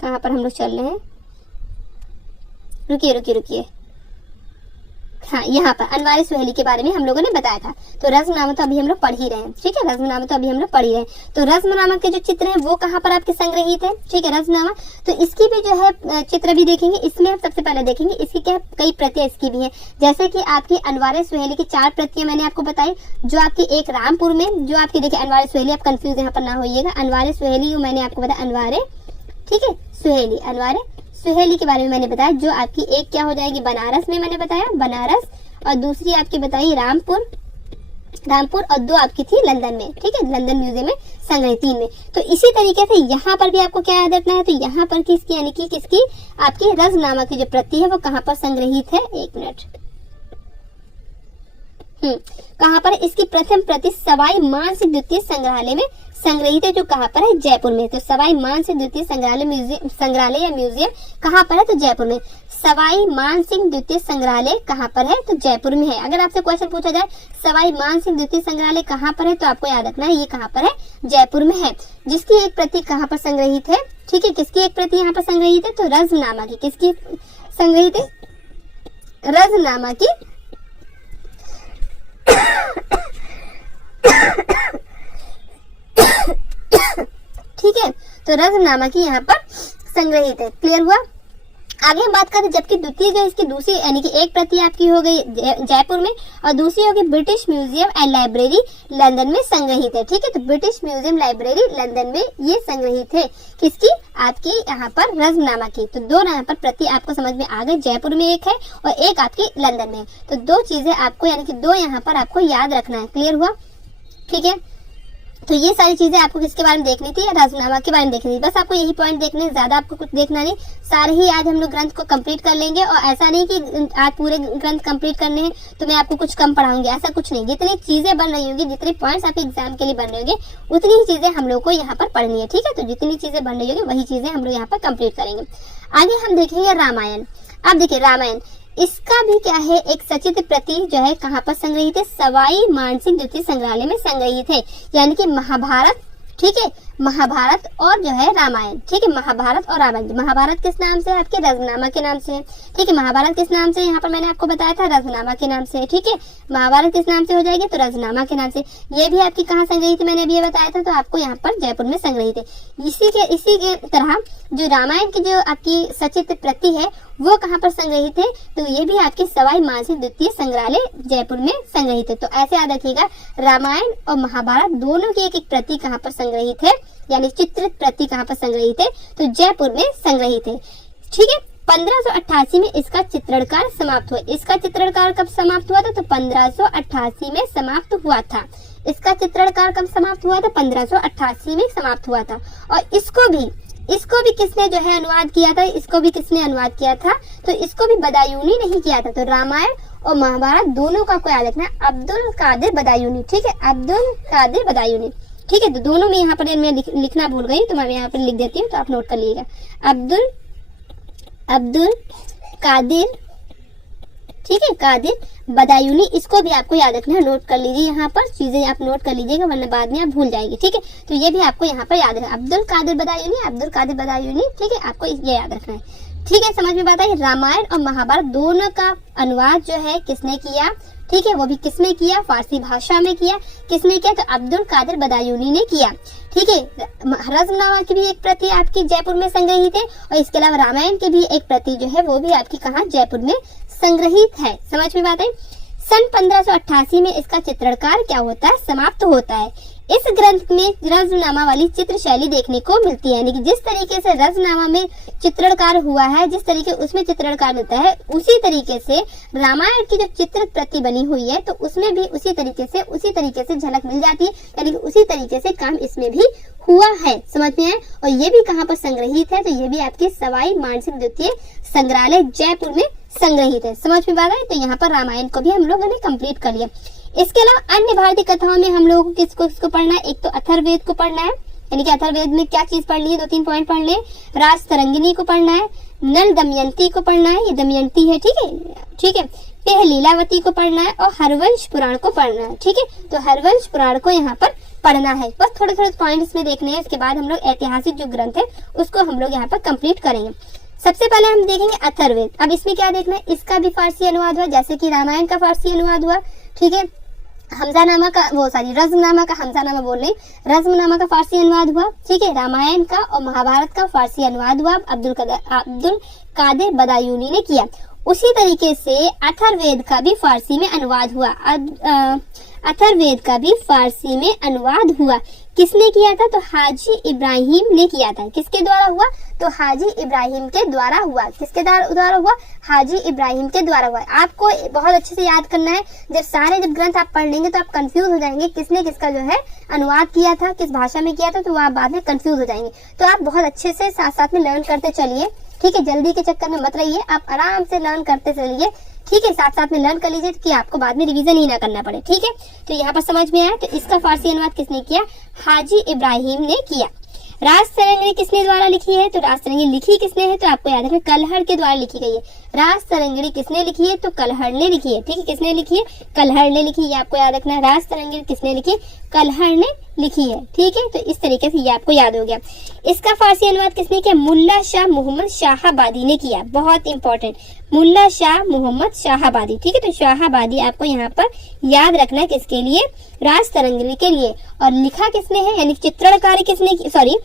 कहाँ पर हम लोग चल रहे हैं, रुकिए। हाँ, यहाँ पर अनवारे सुहेली के बारे में हम लोगों ने बताया था। तो रज्मनामा तो अभी हम लोग पढ़ ही रहे हैं। ठीक है, रज्मनामा तो अभी हम लोग पढ़ ही रहे हैं। तो रज्मनामा के जो चित्र हैं वो कहाँ पर आपके संग्रहित है? ठीक है, रज्मनामा, तो इसकी भी जो है चित्र भी देखेंगे। इसमें हम सबसे पहले देखेंगे इसकी क्या कई प्रतियां इसकी भी है। जैसे कि आपकी अनवारे सुहेली की 4 प्रतियां मैंने आपको बताई, जो आपकी एक रामपुर में, जो आपकी देखिए अनवारे सुहेली, आप कंफ्यूज यहाँ पर ना होइएगा, अनवारे सुहेली मैंने आपको बताया अनवारे, ठीक है, सुहेली, अनवारे सुहेली के बारे में मैंने बताया। जो आपकी एक क्या हो जाएगी? बनारस में मैंने बताया, बनारस, और दूसरी आपकी बताई रामपुर, रामपुर और 2 आपकी थी लंदन में, ठीक है, लंदन म्यूजियम में संग्रहित 3 में। तो इसी तरीके से यहाँ पर भी आपको क्या याद रखना है, तो यहाँ पर किसकी यानी कि किसकी आपकी रज्मनामा की जो प्रति है वो कहाँ पर संग्रहित है, 1 मिनट, कहाँ पर इसकी प्रथम प्रति सवाई मानसिंह द्वितीय संग्रहालय में संग्रहित है, जो कहाँ पर है, जयपुर में। तो सवाई मानसिंह द्वितीय संग्रहालय या म्यूजियम कहाँ पर है, तो जयपुर में। सवाई मानसिंह द्वितीय संग्रहालय कहाँ पर है, तो जयपुर में है। अगर आपसे क्वेश्चन पूछा जाए सवाई मानसिंह द्वितीय संग्रहालय कहाँ पर है, तो आपको याद रखना है ये कहाँ पर है, जयपुर में है। जिसकी एक प्रति कहाँ पर संग्रहित है, ठीक है, किसकी एक प्रति यहाँ पर संग्रहित है, तो रज्मनामा की, किसकी संग्रहित है, रज्मनामा की ठीक है, तो रज्मनामा की यहाँ पर संग्रहित है। क्लियर हुआ। आगे हम बात करें, जबकि द्वितीय जो इसकी दूसरी यानी कि एक प्रति आपकी हो गई जयपुर में और दूसरी होगी British museum and library London में संग्रहित है, ठीक है। तो ब्रिटिश म्यूजियम लाइब्रेरी लंदन में ये संग्रहित है, किसकी, आपकी यहाँ पर रज्मनामा की। तो 2 यहाँ पर प्रति आपको समझ में आ गई, जयपुर में एक है और एक आपकी लंदन में। तो 2 चीजें आपको यानी कि 2 यहाँ पर आपको याद रखना है। क्लियर हुआ, ठीक है। तो ये सारी चीजें आपको किसके बारे में देखनी थी, रज्मनामा के बारे में देखनी थी। बस आपको यही पॉइंट देखने, ज्यादा आपको कुछ देखना नहीं। सारे ही आज हम लोग ग्रंथ को कंप्लीट कर लेंगे और ऐसा नहीं कि आज पूरे ग्रंथ कंप्लीट करने हैं तो मैं आपको कुछ कम पढ़ाऊंगी, ऐसा कुछ नहीं। जितनी चीजें बन रही होंगी, जितने पॉइंट्स आपके एग्जाम के लिए बन रहे होंगे, उतनी ही चीजें हम लोग को यहाँ पर पढ़नी है, ठीक है। तो जितनी चीजें बन रही होंगी वही चीजें हम लोग यहाँ पर कंप्लीट करेंगे। आगे हम देखेंगे रामायण। अब देखिए रामायण, इसका भी क्या है, एक सचित्र प्रति जो है कहाँ पर संग्रहित है, सवाई मानसिंह द्वितीय संग्रहालय में संग्रहित है। यानी कि महाभारत, ठीक है, महाभारत और जो है रामायण, ठीक है, महाभारत और रामायण। महाभारत किस नाम से है, आपके रज्मनामा के नाम से है, ठीक है। महाभारत किस नाम से, यहाँ पर मैंने आपको बताया था रज्मनामा के नाम से, ठीक है। महाभारत किस नाम से हो जाएगी, तो रज्मनामा के नाम से। ये भी आपकी कहाँ संग्रहित है, मैंने अभी ये बताया था, तो आपको यहाँ पर जयपुर में संग्रहित है। इसी के तरह जो रामायण की जो आपकी सचित्र प्रति है वो कहाँ पर संग्रहित है, तो ये भी आपके सवाई मानसिंह द्वितीय संग्रहालय जयपुर में संग्रहित है। तो ऐसे याद रखिएगा, रामायण और महाभारत दोनों की एक एक प्रति कहाँ पर संग्रहित है, यानी चित्रित प्रति कहाँ पर संग्रहित है, तो जयपुर में संग्रहित है, ठीक है। 1588 में इसका चित्रण कार्य समाप्त हुआ। इसका चित्रण कार्य कब समाप्त हुआ था, तो 1588 में समाप्त हुआ था। इसका चित्रण कार्य कब समाप्त हुआ था, 1588 में समाप्त हुआ था। और इसको भी किसने जो है अनुवाद किया था, इसको भी किसने अनुवाद किया था, तो इसको भी बदायूनी नहीं किया था। तो रामायण और महाभारत दोनों का आपको याद रखना है, अब्दुल कादिर बदायूनी, ठीक है, अब्दुल कादिर बदायूनी, ठीक है। तो दोनों में यहाँ पर मैं लिखना भूल गई, तो मैं यहाँ पर लिख देती हूँ, तो आप नोट कर लीजिएगा, अब्दुल कादिर, ठीक है, कादिर बदायूनी। इसको भी आपको याद रखना है, नोट कर लीजिए, यहाँ पर चीजें आप नोट कर लीजिएगा, वरना बाद में आप भूल जाएंगे, ठीक है। तो ये भी आपको यहाँ पर याद रखना, अब्दुल कादिर बदायूनी, ठीक है, आपको ये याद रखना है, ठीक है। समझ में बात आई। रामायण और महाभारत दोनों का अनुवाद जो है किसने किया, ठीक है, वो भी किसमें किया, फारसी भाषा में किया। किसने किया, तो अब्दुल कादिर बदायूनी ने किया, ठीक है। रज्मनामा की भी एक प्रति आपकी जयपुर में संग्रहित है और इसके अलावा रामायण की भी एक प्रति जो है वो भी आपकी कहाँ, जयपुर में संग्रहित है। समझ में बात है। सन 1588 में इसका चित्रण कार्य क्या होता है, समाप्त होता है। इस ग्रंथ में रज्मनामा वाली चित्र शैली देखने को मिलती है, यानी कि जिस तरीके से रज्मनामा में चित्रण कार्य हुआ है, जिस तरीके उसमें चित्रण कार्य होता है, उसी तरीके से रामायण की जो चित्र प्रति बनी हुई है, तो उसमें भी उसी तरीके से झलक मिल जाती है, यानी कि उसी तरीके से काम इसमें भी हुआ है। समझ में आए। और ये भी कहाँ पर संग्रहित है, तो ये भी आपके सवाई मानसिंह द्वितीय संग्रहालय जयपुर में संग्रहित है। समझ में बात है। तो यहाँ पर रामायण को भी हम लोगों ने कंप्लीट कर लिया। इसके अलावा अन्य भारतीय कथाओं में हम लोगों को किसको पढ़ना है, एक तो अथर्ववेद को पढ़ना है, यानी कि अथर्ववेद में क्या चीज पढ़नी है, 2-3 पॉइंट पढ़ ले। राजतरंगिणी को पढ़ना है, नल दमयंती को पढ़ना है, ये दमयंती है, ठीक है। फिर लीलावती को पढ़ना है और हरवंश पुराण को पढ़ना है, ठीक है। तो हरवंश पुराण को यहाँ पर पढ़ना है। बस थोड़े पॉइंट इसमें देखने हैं। इसके बाद हम लोग ऐतिहासिक जो ग्रंथ है उसको हम लोग यहाँ पर कंप्लीट करेंगे। सबसे पहले हम देखेंगे अथर्ववेद। अब इसमें क्या देखना है, इसका भी फारसी अनुवाद हुआ, जैसे कि रामायण का फारसी अनुवाद हुआ, ठीक है। रज्मनामा का हमजानामा बोल रहे, रज्मनामा का फारसी अनुवाद हुआ, ठीक है। रामायण का और महाभारत का फारसी अनुवाद हुआ, अब्दुल कादिर बदायूनी ने किया। उसी तरीके से अथर्ववेद का भी फारसी में अनुवाद हुआ। अथर्ववेद का भी फारसी में अनुवाद हुआ। किसने किया था? तो हाजी इब्राहिम ने किया था। किसके द्वारा हुआ? तो हाजी इब्राहिम के द्वारा हुआ। किसके द्वारा हुआ? हाजी इब्राहिम के द्वारा हुआ। आपको बहुत अच्छे से याद करना है। जब ग्रंथ आप पढ़ लेंगे तो आप कंफ्यूज हो जाएंगे किसने किसका जो है अनुवाद किया था, किस भाषा में किया था, तो आप बाद में कंफ्यूज हो जाएंगे। तो आप बहुत अच्छे से साथ साथ में लर्न करते चलिए, ठीक है। जल्दी के चक्कर में मत रहिए, आप आराम से लर्न करते चलिए, ठीक है। साथ साथ में लर्न कर लीजिए कि आपको बाद में रिवीजन ही ना करना पड़े, ठीक है। तो यहाँ पर समझ में आया। तो इसका फारसी अनुवाद किसने किया? हाजी इब्राहिम ने किया। रास तरंगिणी किसने द्वारा लिखी है? तो रास तरंगिणी लिखी किसने है? तो आपको याद रखना कलहड़ के द्वारा लिखी गई है। रास तरंगिणी किसने लिखी है? तो कलहड़ ने लिखी है, ठीक है। किसने लिखी है? कलहड़ ने लिखी है, आपको याद रखना। रास तरंगिणी किसने लिखी? कलहड़ ने लिखी है, ठीक है। तो इस तरीके से ये आपको याद हो गया। इसका फारसी अनुवाद किसने किया? मुल्ला शाह मोहम्मद शाहाबादी ने किया। बहुत इंपॉर्टेंट, मुल्ला शाह मोहम्मद शाहाबादी, ठीक है। तो शाहाबादी आपको यहाँ पर याद रखना है किसके लिए? रास तरंगिणी के लिए। और लिखा किसने है, यानी चित्रणकारी किसने, सॉरी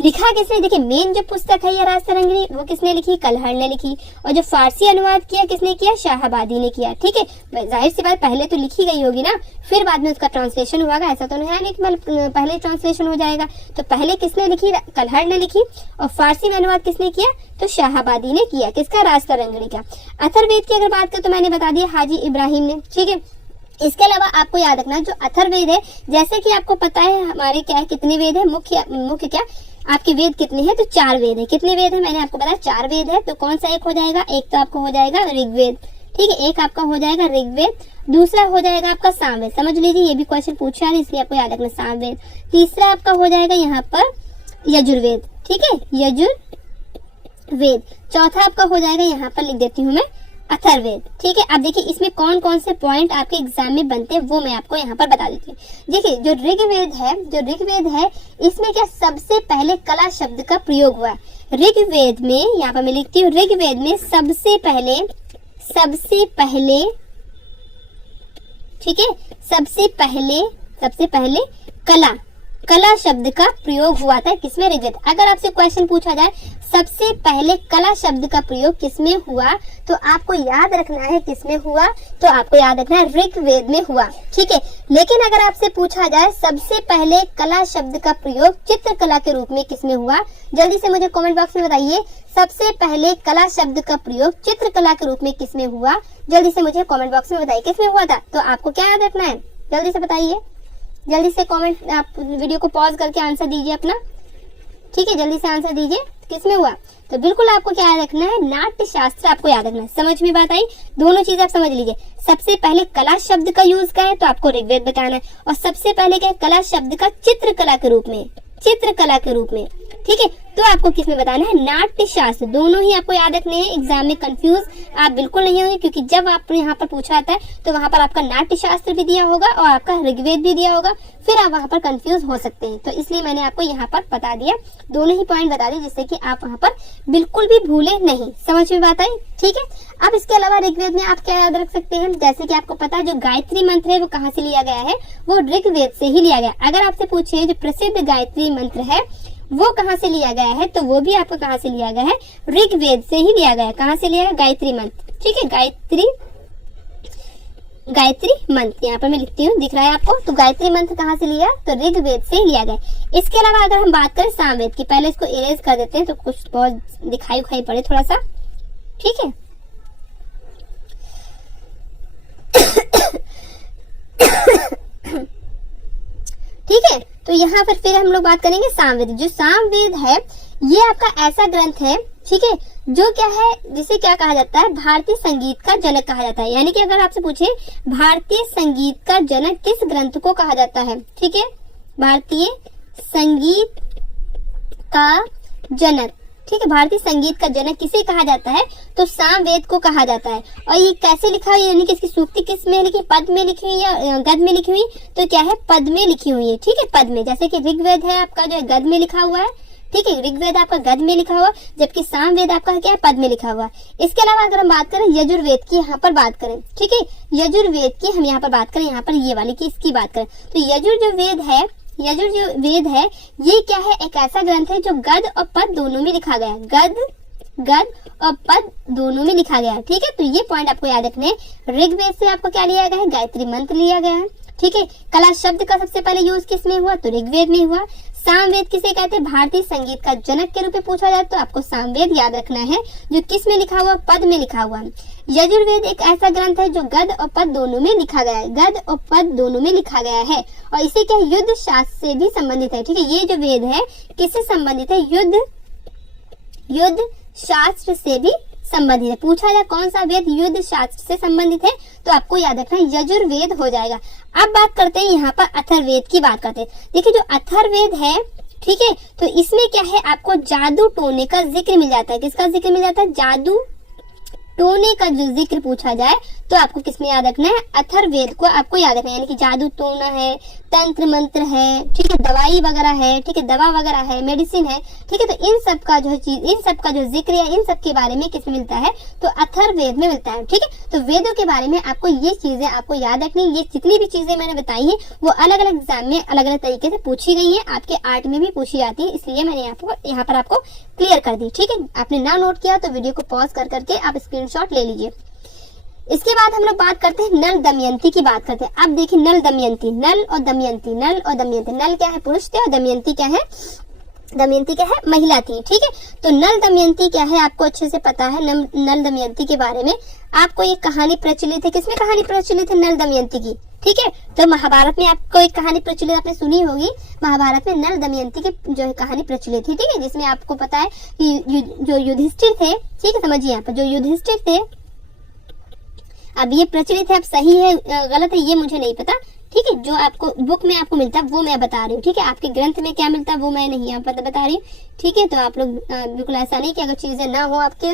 लिखा किसने? देखिए मेन जो पुस्तक है ये रास तरंगिणी, वो किसने लिखी? कलहड़ ने लिखी। और जो फारसी अनुवाद किया किसने किया? शाहाबादी ने किया, ठीक है। जाहिर सी बात पहले तो लिखी गई होगी ना, फिर बाद में उसका ट्रांसलेशन हुआ, ऐसा तो नहीं है नहीं कि पहले ट्रांसलेशन हो जाएगा। तो पहले किसने लिखी? कलहड़ ने लिखी। और फारसी में अनुवाद किसने किया? तो शाहाबादी ने किया। किसका? रास तरंगिणी का। अथर्ववेद की अगर बात करें तो मैंने बता दिया हाजी इब्राहिम ने, ठीक है। इसके अलावा आपको याद रखना जो अथर्ववेद है, जैसे कि आपको पता है हमारे क्या है, कितने वेद है, मुख्य क्या आपके वेद कितने हैं? तो 4 वेद है। कितने वेद है? मैंने आपको बताया 4 वेद है। तो कौन सा एक हो जाएगा? एक तो आपको हो जाएगा ऋग्वेद, ठीक है। एक आपका हो जाएगा ऋग्वेद, दूसरा हो जाएगा आपका सामवेद। समझ लीजिए ये भी क्वेश्चन पूछा है इसलिए आपको याद रखना सामवेद। तीसरा आपका हो जाएगा यहाँ पर यजुर्वेद, ठीक है, यजुर्वेद। चौथा आपका हो जाएगा, यहाँ पर लिख देती हूँ मैं, अथर्ववेद, ठीक है। अब देखिए इसमें कौन कौन से पॉइंट आपके एग्जाम में बनते हैं वो मैं आपको यहाँ पर बता देती हूँ। देखिए जो ऋग्वेद है इसमें क्या सबसे पहले कला शब्द का प्रयोग हुआ है। ऋग्वेद में, यहाँ पर मैं लिखती हूँ, ऋग्वेद में सबसे पहले ठीक है, सबसे पहले कला शब्द का प्रयोग हुआ था किसमें? ऋग्वेद। अगर आपसे क्वेश्चन पूछा जाए सबसे पहले कला शब्द का प्रयोग किसमें हुआ, तो आपको याद रखना है किसमें हुआ, तो आपको याद रखना है ऋग्वेद में हुआ, ठीक है। लेकिन अगर आपसे पूछा जाए सबसे पहले कला शब्द का प्रयोग चित्रकला के रूप में किसमें हुआ, जल्दी से मुझे कमेंट बॉक्स में बताइए। सबसे पहले कला शब्द का प्रयोग चित्रकला के रूप में किसमें हुआ, जल्दी से मुझे कमेंट बॉक्स में बताइए किसमें हुआ था। तो आपको क्या याद रखना है, जल्दी से बताइए, जल्दी से कमेंट, आप वीडियो को पॉज करके आंसर दीजिए अपना, ठीक है। जल्दी से आंसर दीजिए किसमें हुआ। तो बिल्कुल आपको क्या याद रखना है? नाट्य शास्त्र आपको याद रखना है। समझ में बात आई? दोनों चीजें आप समझ लीजिए। सबसे पहले कला शब्द का यूज क्या है, तो आपको ऋग्वेद बताना है। और सबसे पहले क्या है? कला शब्द का चित्रकला के रूप में, ठीक है। तो आपको किसमें बताना है? नाट्य शास्त्र। दोनों ही आपको याद रखने हैं। एग्जाम में कंफ्यूज आप बिल्कुल नहीं होंगे, क्योंकि जब आप यहाँ पर पूछा आता है तो वहां पर आपका नाट्य शास्त्र भी दिया होगा और आपका ऋग्वेद भी दिया होगा, फिर आप वहां पर कंफ्यूज हो सकते हैं। तो इसलिए मैंने आपको यहाँ पर बता दिया, दोनों ही पॉइंट बता दिए, जिससे कि आप वहां पर बिल्कुल भी भूले नहीं। समझ में बात आई? ठीक है। अब इसके अलावा ऋग्वेद में आप क्या याद रख सकते हैं, जैसे कि आपको पता है जो गायत्री मंत्र है वो कहाँ से लिया गया है, वो ऋग्वेद से ही लिया गया। अगर आपसे पूछे जो प्रसिद्ध गायत्री मंत्र है वो कहाँ से लिया गया है, तो वो भी आपको कहाँ से लिया गया है? ऋग्वेद से ही लिया गया है। कहाँ से लिया गया? गायत्री मंत्र, ठीक है। गायत्री मंत्र यहाँ पर मैं लिखती हूँ, दिख रहा है आपको। तो गायत्री मंत्र कहाँ से लिया? तो ऋग्वेद से ही लिया गया। इसके अलावा अगर हम बात करें सामवेद की, पहले इसको इरेज कर देते हैं तो कुछ बहुत दिखाई पड़े थोड़ा सा, ठीक है। ठीक है, तो यहाँ पर फिर हम लोग बात करेंगे सामवेद। जो सामवेद है ये आपका ऐसा ग्रंथ है, ठीक है, जो क्या है, जिसे क्या कहा जाता है? भारतीय संगीत का जनक कहा जाता है। यानी कि अगर आपसे पूछे भारतीय संगीत का जनक किस ग्रंथ को कहा जाता है, ठीक है, भारतीय संगीत का जनक, ठीक है, भारतीय संगीत का जनक किसे कहा जाता है? तो सामवेद को कहा जाता है। और ये कैसे लिखा हुआ है, यानी कि इसकी सूक्ति किस में लिखी, पद में लिखी हुई या गद में लिखी हुई? तो क्या है? पद में लिखी हुई है, ठीक है, पद में। जैसे कि ऋग्वेद है आपका जो है गद में लिखा हुआ है, ठीक है, ऋग्वेद आपका गद में लिखा हुआ, जबकि सामवेद आपका क्या है? पद में लिखा हुआ। इसके अलावा अगर हम बात करें यजुर्वेद की, यहाँ पर बात करें, ठीक है, यजुर्वेद की हम यहाँ पर बात करें, यहाँ पर ये वाली की इसकी बात करें, तो यजुर जो वेद है ये क्या है? एक ऐसा ग्रंथ है जो गद और पद दोनों में लिखा गया है। गद और पद दोनों में लिखा गया है। ठीक है, तो ये पॉइंट आपको याद रखने हैं। ऋग्वेद से आपको क्या लिया गया है, गायत्री मंत्र लिया गया है। ठीक है, कला शब्द का सबसे पहले यूज किस में हुआ, तो ऋग्वेद में हुआ। सामवेद किसे कहते हैं, भारतीय संगीत का जनक के रूप में पूछा जाए तो आपको सामवेद याद रखना है, जो किस में लिखा हुआ, पद में लिखा हुआ। यजुर्वेद एक ऐसा ग्रंथ है जो गद और पद दोनों में लिखा गया है, गद और पद दोनों में लिखा गया है, और इसे क्या युद्ध शास्त्र से भी संबंधित है। ठीक है, ये जो वेद है किससे संबंधित है, युद्ध शास्त्र से भी संबंधित है। पूछा जाए कौन सा वेद युद्ध शास्त्र से संबंधित है, तो आपको याद रखना है यजुर्वेद हो जाएगा। अब बात करते हैं यहाँ पर अथर्ववेद की बात करते हैं। देखिए, जो अथर्ववेद है, ठीक है, तो इसमें क्या है, आपको जादू टोने का जिक्र मिल जाता है। किसका जिक्र मिल जाता है, जादू टोने का जो जिक्र पूछा जाए तो आपको किसमें याद रखना है, अथर्ववेद को आपको याद रखना है। यानी कि जादू टोना है, तंत्र मंत्र है, ठीक है, दवाई वगैरह है, ठीक है, दवा वगैरह है, मेडिसिन है। ठीक है, तो इन सब का जो चीज, इन सब का जो जिक्र है, इन सब के बारे में किसमें मिलता है, तो अथर्ववेद में मिलता है। ठीक है, तो वेदों के बारे में आपको ये चीजें आपको याद रखनी। ये जितनी भी चीजें मैंने बताई है वो अलग अलग एग्जाम में अलग अलग तरीके से पूछी गई है, आपके आर्ट में भी पूछी जाती है, इसलिए मैंने यहाँ पर आपको क्लियर कर दी। ठीक है, आपने ना नोट किया तो वीडियो को पॉज कर करके आप स्क्रीनशॉट ले लीजिए। इसके बाद हम लोग बात करते हैं नल दमयंती की बात करते हैं। अब देखिए, नल दमयंती, नल और दमयंती, नल और दमयंती। नल क्या है, पुरुष थे, और दमयंती क्या है, दमयंती क्या है, महिला थी। ठीक है, तो नल दमयंती क्या है आपको अच्छे से पता है। नल दमयंती के बारे में आपको एक कहानी प्रचलित है। किसमें कहानी प्रचलित है, नल दमयंती की। ठीक है, तो महाभारत में आपको एक कहानी प्रचलित आपने सुनी होगी, महाभारत में नल दमयंती की जो है कहानी प्रचलित थी। ठीक है, जिसमें आपको पता है कि जो युधिष्ठिर थे, ठीक है, समझिए यहाँ पर जो युधिष्ठिर थे, अब ये प्रचलित है, अब सही है गलत है ये मुझे नहीं पता। ठीक है, जो आपको बुक में आपको मिलता है वो मैं बता रही हूँ। ठीक है, आपके ग्रंथ में क्या मिलता है वो मैं नहीं यहाँ पर बता रही हूँ। ठीक है, तो आप लोग बिल्कुल ऐसा नहीं कि अगर चीजें ना हो आपके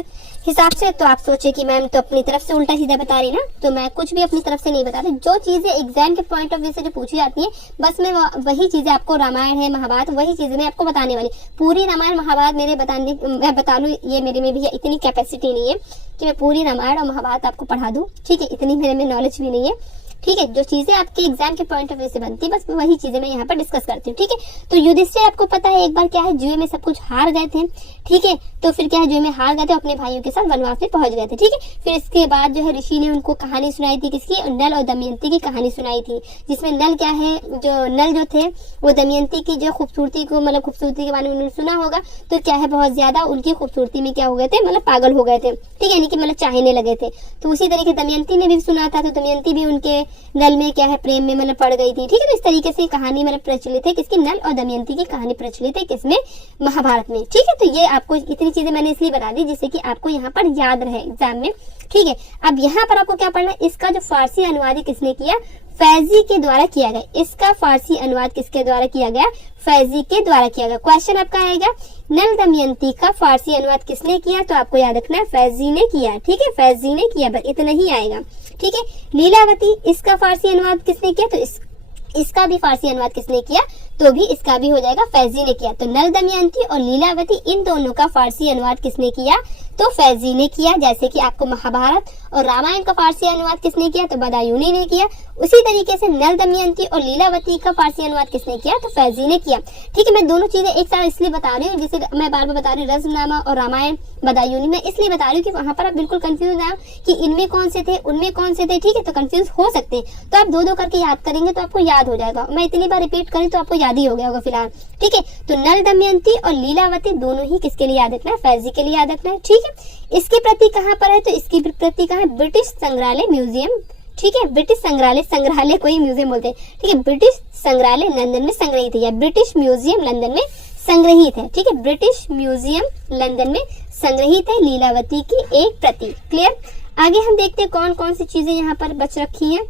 हिसाब से तो आप सोचे कि मैम तो अपनी तरफ से उल्टा सीधा बता रही ना, तो मैं कुछ भी अपनी तरफ से नहीं बता रही। जो चीजें एग्जाम के पॉइंट ऑफ व्यू से जो पूछी जाती है, बस मैं वही चीजें आपको, रामायण है, महाभारत, वही चीजें मैं आपको बताने वाली। पूरी रामायण महाभारत मैं बता लूँ, ये मेरे में भी इतनी कैपेसिटी नहीं है कि मैं पूरी रामायण और महाभारत आपको पढ़ा दूं। ठीक है, इतनी मेरे में नॉलेज भी नहीं है। ठीक है, जो चीजें आपके एग्जाम के पॉइंट ऑफ व्यू से बनती है बस वही चीजें मैं यहाँ पर डिस्कस करती हूँ। ठीक है, तो युधिष्ठिर आपको पता है एक बार क्या है, जुए में सब कुछ हार गए थे। ठीक है, तो फिर क्या है, जुए में हार गए थे, अपने भाइयों के साथ वनवास में पहुंच गए थे। ठीक है, फिर इसके बाद जो है ऋषि ने उनको कहानी सुनाई थी, किसकी, नल और दमयंती की कहानी सुनाई थी, जिसमें नल क्या है, जो नल जो थे वो दमयंती की जो खूबसूरती को, मतलब खूबसूरती के बारे में उन्होंने सुना होगा, तो क्या है बहुत ज्यादा उनकी खूबसूरती में क्या हो गए थे, मतलब पागल हो गए थे। ठीक है, यानी कि मतलब चाहने लगे थे। तो उसी तरीके दमयंती ने भी सुना था, तो दमयंती भी उनके नल में क्या है, प्रेम में मतलब पड़ गई थी। ठीक है, तो इस तरीके से कहानी मतलब प्रचलित है, किसकी, नल और दमयंती की कहानी प्रचलित है, किसमें, महाभारत में। ठीक है, तो ये आपको इतनी चीजें मैंने इसलिए बता दी जिससे कि आपको यहाँ पर याद रहे एग्जाम में। ठीक है, अब यहाँ पर आपको क्या पढ़ना है, इसका जो फारसी अनुवाद किसने किया, फैजी के द्वारा किया गया। इसका फारसी अनुवाद किसके द्वारा किया गया, फैजी के द्वारा किया गया। क्वेश्चन आपका आएगा, नल दमयंती का फारसी अनुवाद किसने किया, तो आपको याद रखना है फैजी ने किया। ठीक है, फैजी ने किया, बस इतना ही आएगा। ठीक है, लीलावती, इसका फारसी अनुवाद किसने किया, तो इसका भी फारसी अनुवाद किसने किया, तो भी इसका भी हो जाएगा फैजी ने किया। तो नल दमयंती और लीलावती इन दोनों का फारसी अनुवाद किसने किया, तो फैजी ने किया। जैसे कि आपको महाभारत और रामायण का फारसी अनुवाद किसने किया, तो बदायूनी ने किया। उसी तरीके से नल दमयंती और लीलावती का फारसी अनुवाद किसने किया, तो फैजी ने किया। ठीक है, मैं दोनों चीजें एक साथ इसलिए बता रही हूँ, जैसे मैं बार बार बता रही हूँ रज़नामा और रामायण बदायूनी, मैं इसलिए बता रही हूँ कि वहां पर आप बिल्कुल कंफ्यूज ना कि इनमें कौन से थे उनमें कौन से थे। ठीक है, तो कंफ्यूज हो सकते हैं, तो आप दो दो करके याद करेंगे तो आपको याद हो जाएगा। मैं इतनी बार रिपीट करूँ तो आपको याद ही हो गया होगा फिलहाल। ठीक है, तो नल दमयंती और लीलावती दोनों ही किसके लिए याद रखना है, फैजी के लिए याद रखना है। ठीक है, इसकी प्रति कहाँ पर है, तो इसकी प्रति कहाँ है, ब्रिटिश संग्रहालय म्यूजियम। ठीक है, ब्रिटिश संग्रहालय को ही म्यूजियम बोलते हैं। ठीक है, ब्रिटिश संग्रहालय लंदन में संग्रहित है, या ब्रिटिश म्यूजियम लंदन में संग्रहित है। ठीक है, ब्रिटिश म्यूजियम लंदन में संग्रहित है लीलावती की एक प्रति। क्लियर, आगे हम देखते हैं कौन कौन सी चीजें यहाँ पर बच रखी हैं।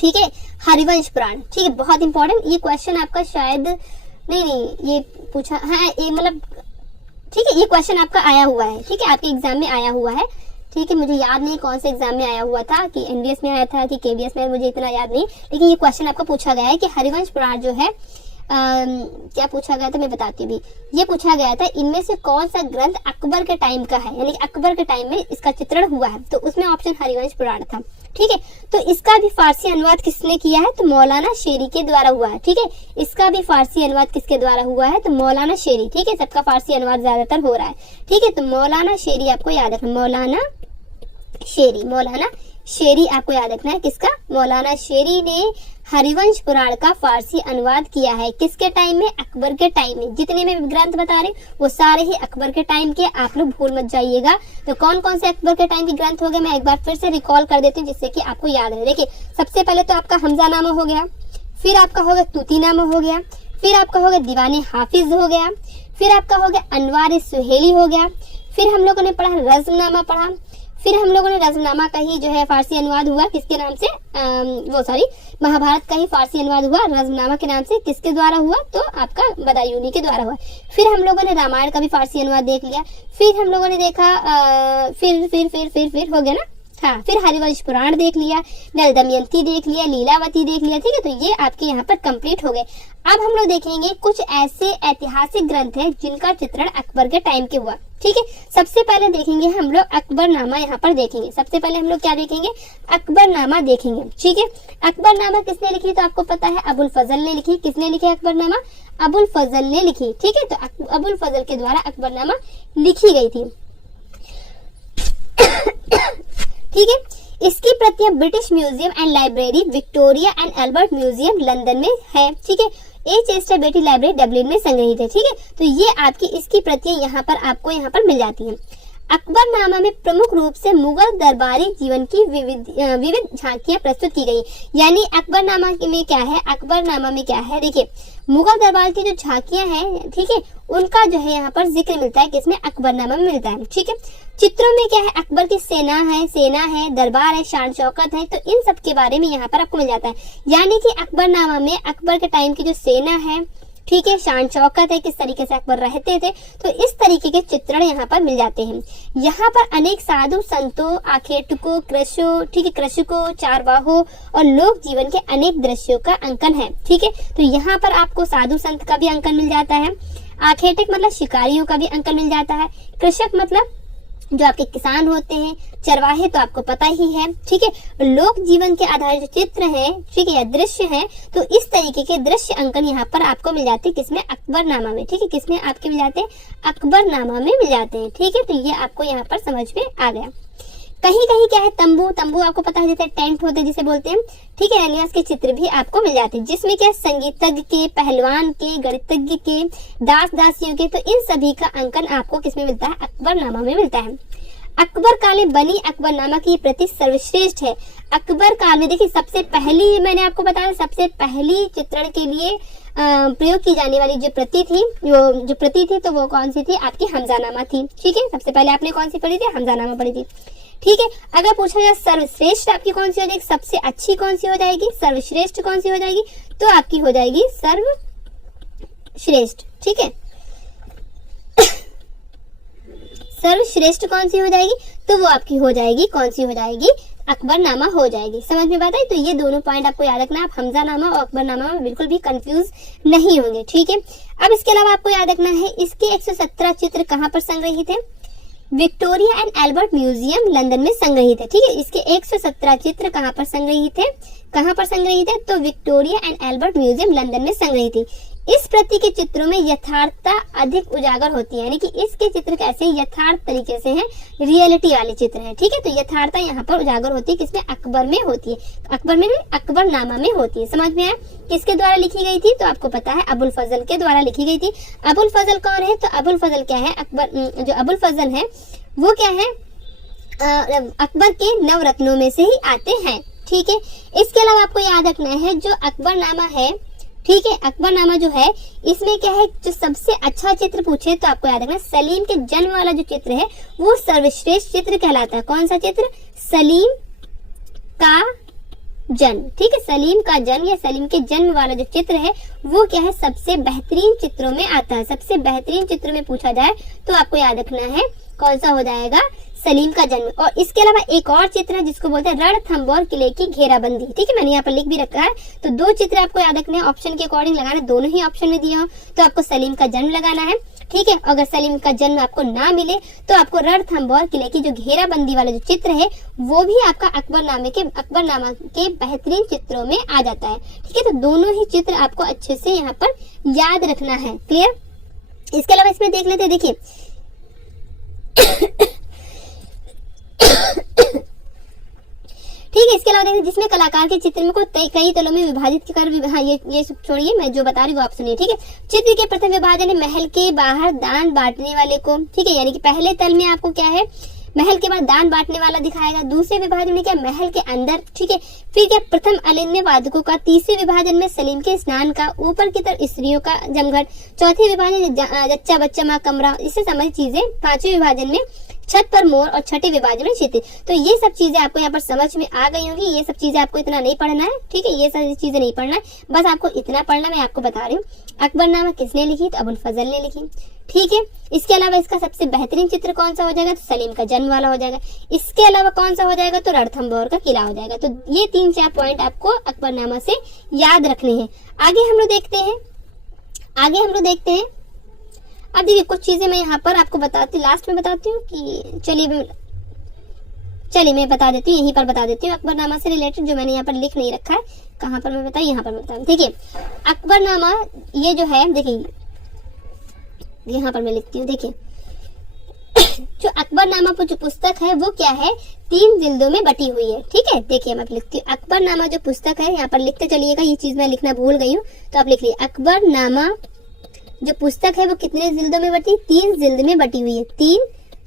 ठीक है, हरिवंश पुराण। ठीक है, बहुत इंपॉर्टेंट ये क्वेश्चन आपका शायद नहीं ये पूछा, हाँ ये मतलब ठीक है, ये क्वेश्चन आपका आया हुआ है। ठीक है, आपके एग्जाम में आया हुआ है। ठीक है, मुझे याद नहीं कौन से एग्जाम में आया हुआ था, कि एनवीएस में आया था कि केवीएस में, मुझे इतना याद नहीं, लेकिन ये क्वेश्चन आपको पूछा गया है कि हरिवंश पुराण जो है क्या पूछा गया था मैं बताती हूँ। ये पूछा गया था इनमें से कौन सा ग्रंथ अकबर के टाइम का है, यानी कि अकबर के टाइम में इसका चित्रण हुआ है। तो उसमें ऑप्शन हरिवंश पुराण था। ठीक है, तो इसका भी फारसी अनुवाद किसने किया है, तो मौलाना शेरी के द्वारा हुआ है। ठीक है, इसका भी फारसी अनुवाद किसके द्वारा हुआ है, तो मौलाना शेरी। ठीक है, सबका फारसी अनुवाद ज्यादातर हो रहा है। ठीक है, तो मौलाना शेरी आपको याद रखना, मौलाना शेरी आपको याद रखना है। किसका, मौलाना शेरी ने हरिवंश पुराण का फारसी अनुवाद किया है। किसके टाइम में, अकबर के टाइम में। जितने में ग्रंथ बता रहे वो सारे ही अकबर के टाइम के, आप लोग भूल मत जाइएगा। तो कौन कौन से अकबर के टाइम के ग्रंथ हो गए, मैं एक बार फिर से रिकॉल कर देती हूँ जिससे कि आपको याद रहे। देखिए, सबसे पहले तो आपका हमजा नामा हो गया, फिर आपका हो गया तूती नामा हो गया, फिर आपका हो गया दीवाने हाफिज हो गया, फिर आपका हो गया अनवार सुहेली हो गया, फिर हम लोगों ने पढ़ा रज़्मनामा पढ़ा, फिर हम लोगों ने रज़्मनामा का ही जो है फारसी अनुवाद हुआ किसके नाम से, महाभारत का ही फारसी अनुवाद हुआ रज़्मनामा के नाम से। किसके द्वारा हुआ, तो आपका बदायूनी के द्वारा हुआ। फिर हम लोगों ने रामायण का भी फारसी अनुवाद देख लिया। फिर हम लोगों ने देखा फिर हो गया ना, हाँ, फिर हरिवंश पुराण देख लिया, नल दमयंती देख लिया, लीलावती देख लिया। ठीक है, तो ये आपके यहाँ पर कंप्लीट हो गए। अब हम लोग देखेंगे कुछ ऐसे ऐतिहासिक ग्रंथ हैं जिनका चित्रण अकबर के टाइम के हुआ। ठीक है, सबसे पहले देखेंगे हम लोग अकबरनामा। यहाँ पर देखेंगे सबसे पहले हम लोग क्या देखेंगे, अकबरनामा देखेंगे। ठीक है, अकबरनामा किसने लिखी, तो आपको पता है अबुल फजल ने लिखी। किसने लिखी अकबरनामा, अबुल फजल ने लिखी। ठीक है, तो अबुल फजल के द्वारा अकबरनामा लिखी गई थी। ठीक है, इसकी प्रतियां British museum and library Victoria and Albert museum London में है। ठीक है, एच बेटी लाइब्रेरी डबलिन में संग्रहित है। ठीक है, तो ये आपकी इसकी प्रतियां यहाँ पर आपको यहाँ पर मिल जाती हैं। अकबरनामा में प्रमुख रूप से मुगल दरबारी जीवन की विविध झांकियां प्रस्तुत की गई। यानी अकबरनामा में क्या है, अकबरनामा में क्या है, देखिए मुगल दरबार की जो झांकियां हैं, ठीक है, उनका जो है यहाँ पर जिक्र मिलता है। किसमें, अकबरनामा में मिलता है। ठीक है, चित्रों में क्या है, अकबर की सेना है, दरबार है, शान शौकत है, तो इन सब के बारे में यहाँ पर आपको मिल जाता है। यानी कि अकबरनामा में अकबर के टाइम की जो सेना है, ठीक है, शान शौकत है, किस तरीके से अकबर रहते थे, तो इस तरीके के चित्रण यहाँ पर मिल जाते हैं। यहाँ पर अनेक साधु संतों, आखेटकों, कृषकों, चारवाहों और लोक जीवन के अनेक दृश्यों का अंकन है। ठीक है, तो यहाँ पर आपको साधु संत का भी अंकन मिल जाता है, आखेटक मतलब शिकारियों का भी अंकन मिल जाता है, कृषक मतलब जो आपके किसान होते हैं, चरवाहे तो आपको पता ही है। ठीक है, लोक जीवन के आधारित जो चित्र है, ठीक है, या दृश्य है, तो इस तरीके के दृश्य अंकन यहाँ पर आपको मिल जाते हैं। किसमें, अकबरनामा में। ठीक है, किसमें आपके मिल जाते हैं, अकबरनामा में मिल जाते हैं। ठीक है, तो ये आपको यहाँ पर समझ में आ गया। कहीं कहीं क्या है, तंबू आपको पता है, जैसे टेंट होते जिसे बोलते हैं। ठीक है, निवास के चित्र भी आपको मिल जाते हैं, जिसमें क्या संगीतज्ञ के, पहलवान के, गणितज्ञ के, दास दासियों के, तो इन सभी का अंकन आपको किसमें मिलता है, अकबरनामा में मिलता है। अकबर काल में बनी अकबरनामा की प्रति सर्वश्रेष्ठ है। अकबर काल में देखिए सबसे पहली, मैंने आपको बताया, सबसे पहली चित्रण के लिए प्रयोग की जाने वाली जो प्रति थी तो वो कौन सी थी, आपकी हमजानामा थी। ठीक है, सबसे पहले आपने कौन सी पढ़ी थी, हमजानामा पढ़ी थी। ठीक है, अगर पूछा जाए सर्वश्रेष्ठ आपकी कौन सी हो जाएगी, सबसे अच्छी कौन सी हो जाएगी, सर्वश्रेष्ठ कौन सी हो जाएगी, तो आपकी हो जाएगी सर्वश्रेष्ठ। ठीक है, सर्वश्रेष्ठ कौन सी हो जाएगी, तो वो आपकी हो जाएगी, कौन सी हो जाएगी, अकबरनामा हो जाएगी। समझ में बात आई, तो ये दोनों पॉइंट आपको याद रखना है। आप हमजानामा और अकबरनामा में बिल्कुल भी कंफ्यूज नहीं होंगे। ठीक है, अब इसके अलावा आपको याद रखना है इसके 117 चित्र कहाँ पर संग्रहित है, Victoria and Albert museum London में संग्रहित है। ठीक है, इसके 117 चित्र कहाँ पर संग्रहित है, तो Victoria and Albert museum London में संग्रहित है। इस प्रति के चित्रों में यथार्थता अधिक उजागर होती है, यानी कि इसके चित्र कैसे यथार्थ तरीके से हैं, रियलिटी वाले चित्र हैं। ठीक है, तो यथार्थता यहाँ पर उजागर होती है, किसमें, अकबर में होती है, अकबरनामा में होती है। समझ में आया, किसके द्वारा लिखी गई थी, तो आपको पता है अबुल फजल के द्वारा लिखी गई थी। अबुल फजल कौन है, तो अबुल फजल क्या है, जो अबुल फजल है वो क्या है, अकबर के नवरत्नों में से ही आते हैं। ठीक है, इसके अलावा आपको याद रखना है जो अकबरनामा है, ठीक है, अकबरनामा जो है इसमें क्या है, जो सबसे अच्छा चित्र पूछे तो आपको याद रखना सलीम के जन्म वाला जो चित्र है वो सर्वश्रेष्ठ चित्र कहलाता है। कौन सा चित्र, सलीम का जन्म। ठीक है, सलीम का जन्म या सलीम के जन्म वाला जो चित्र है वो क्या है, सबसे बेहतरीन चित्रों में आता है। सबसे बेहतरीन चित्र में पूछा जाए तो आपको याद रखना है कौन सा हो जाएगा, सलीम का जन्म। और इसके अलावा एक और चित्र है जिसको बोलते हैं रणथंभौर किले की घेराबंदी। ठीक है, मैंने यहाँ पर लिख भी रखा है। तो दो चित्र आपको याद रखने हैं, ऑप्शन के अकॉर्डिंग लगाना, दोनों ही ऑप्शन में दिया हो तो आपको सलीम का जन्म लगाना है। ठीक है, अगर सलीम का जन्म आपको ना मिले तो आपको रणथंभौर किले की जो घेराबंदी वाला जो चित्र है वो भी आपका अकबरनामा के बेहतरीन चित्रों में आ जाता है। ठीक है, तो दोनों ही चित्र आपको अच्छे से यहाँ पर याद रखना है। क्लियर? इसके अलावा इसमें देख लेते हैं, देखिए ठीक है, इसके अलावा देखिए जिसमें कलाकार के चित्र में को कई तलों में विभाजित कर, हाँ ये छोड़िए, मैं जो बता रही हूँ वो आप सुनिए। ठीक है, चित्र के प्रथम विभाजन है महल के बाहर दान बांटने वाले को। ठीक है, यानी कि पहले तल में आपको क्या है, महल के बाद दान बांटने वाला दिखाएगा। दूसरे विभाजन में क्या, महल के अंदर। ठीक है, फिर क्या प्रथम अलिन्य वादकों का। तीसरे विभाजन में सलीम के स्नान का। ऊपर की तरफ स्त्रियों का जमघट। चौथे विभाजन जच्चा बच्चा माँ कमरा, इससे संबंधित चीजें। पांचवें विभाजन में छत पर मोर और छठे विभाजन में चित्र। तो ये सब चीजें आपको यहाँ पर समझ में आ गई होंगी। ये सब चीजें आपको इतना नहीं पढ़ना है। ठीक है, ये सारी चीजें नहीं पढ़ना है, बस आपको इतना पढ़ना। मैं आपको बता रही हूँ अकबरनामा किसने लिखी, तो अबुल फजल ने लिखी। ठीक है, इसके अलावा इसका सबसे बेहतरीन चित्र कौन सा हो जाएगा, तो सलीम का जन्म वाला हो जाएगा। इसके अलावा कौन सा हो जाएगा, तो रणथंभौर का किला हो जाएगा। तो ये 3-4 पॉइंट आपको अकबरनामा से याद रखने हैं। आगे हम लोग देखते हैं। अब देखिए कुछ चीजें मैं यहाँ पर आपको बताती, लास्ट में बताती हूँ कि चलिए मैं बता देती हूँ, यहीं पर बता देती हूँ अकबरनामा से रिलेटेड, जो मैंने यहाँ पर लिख नहीं रखा है। कहाँ पर मैं बताऊँ, यहाँ पर मैं बताऊँ। देखिए अकबरनामा ये जो है, देखिए यहाँ पर मैं लिखती हूँ। देखिए जो अकबरनामा जो पुस्तक है वो क्या है, 3 जिल्दों में बटी हुई है। ठीक है, देखिए मैं लिखती हूँ अकबरनामा जो पुस्तक है, यहाँ पर लिखते चलिएगा, ये चीज मैं लिखना भूल गई हूँ, तो आप लिख लीजिए अकबरनामा जो पुस्तक है वो कितने जिल्दों में बटी, 3 जिल्द में बटी हुई है। 3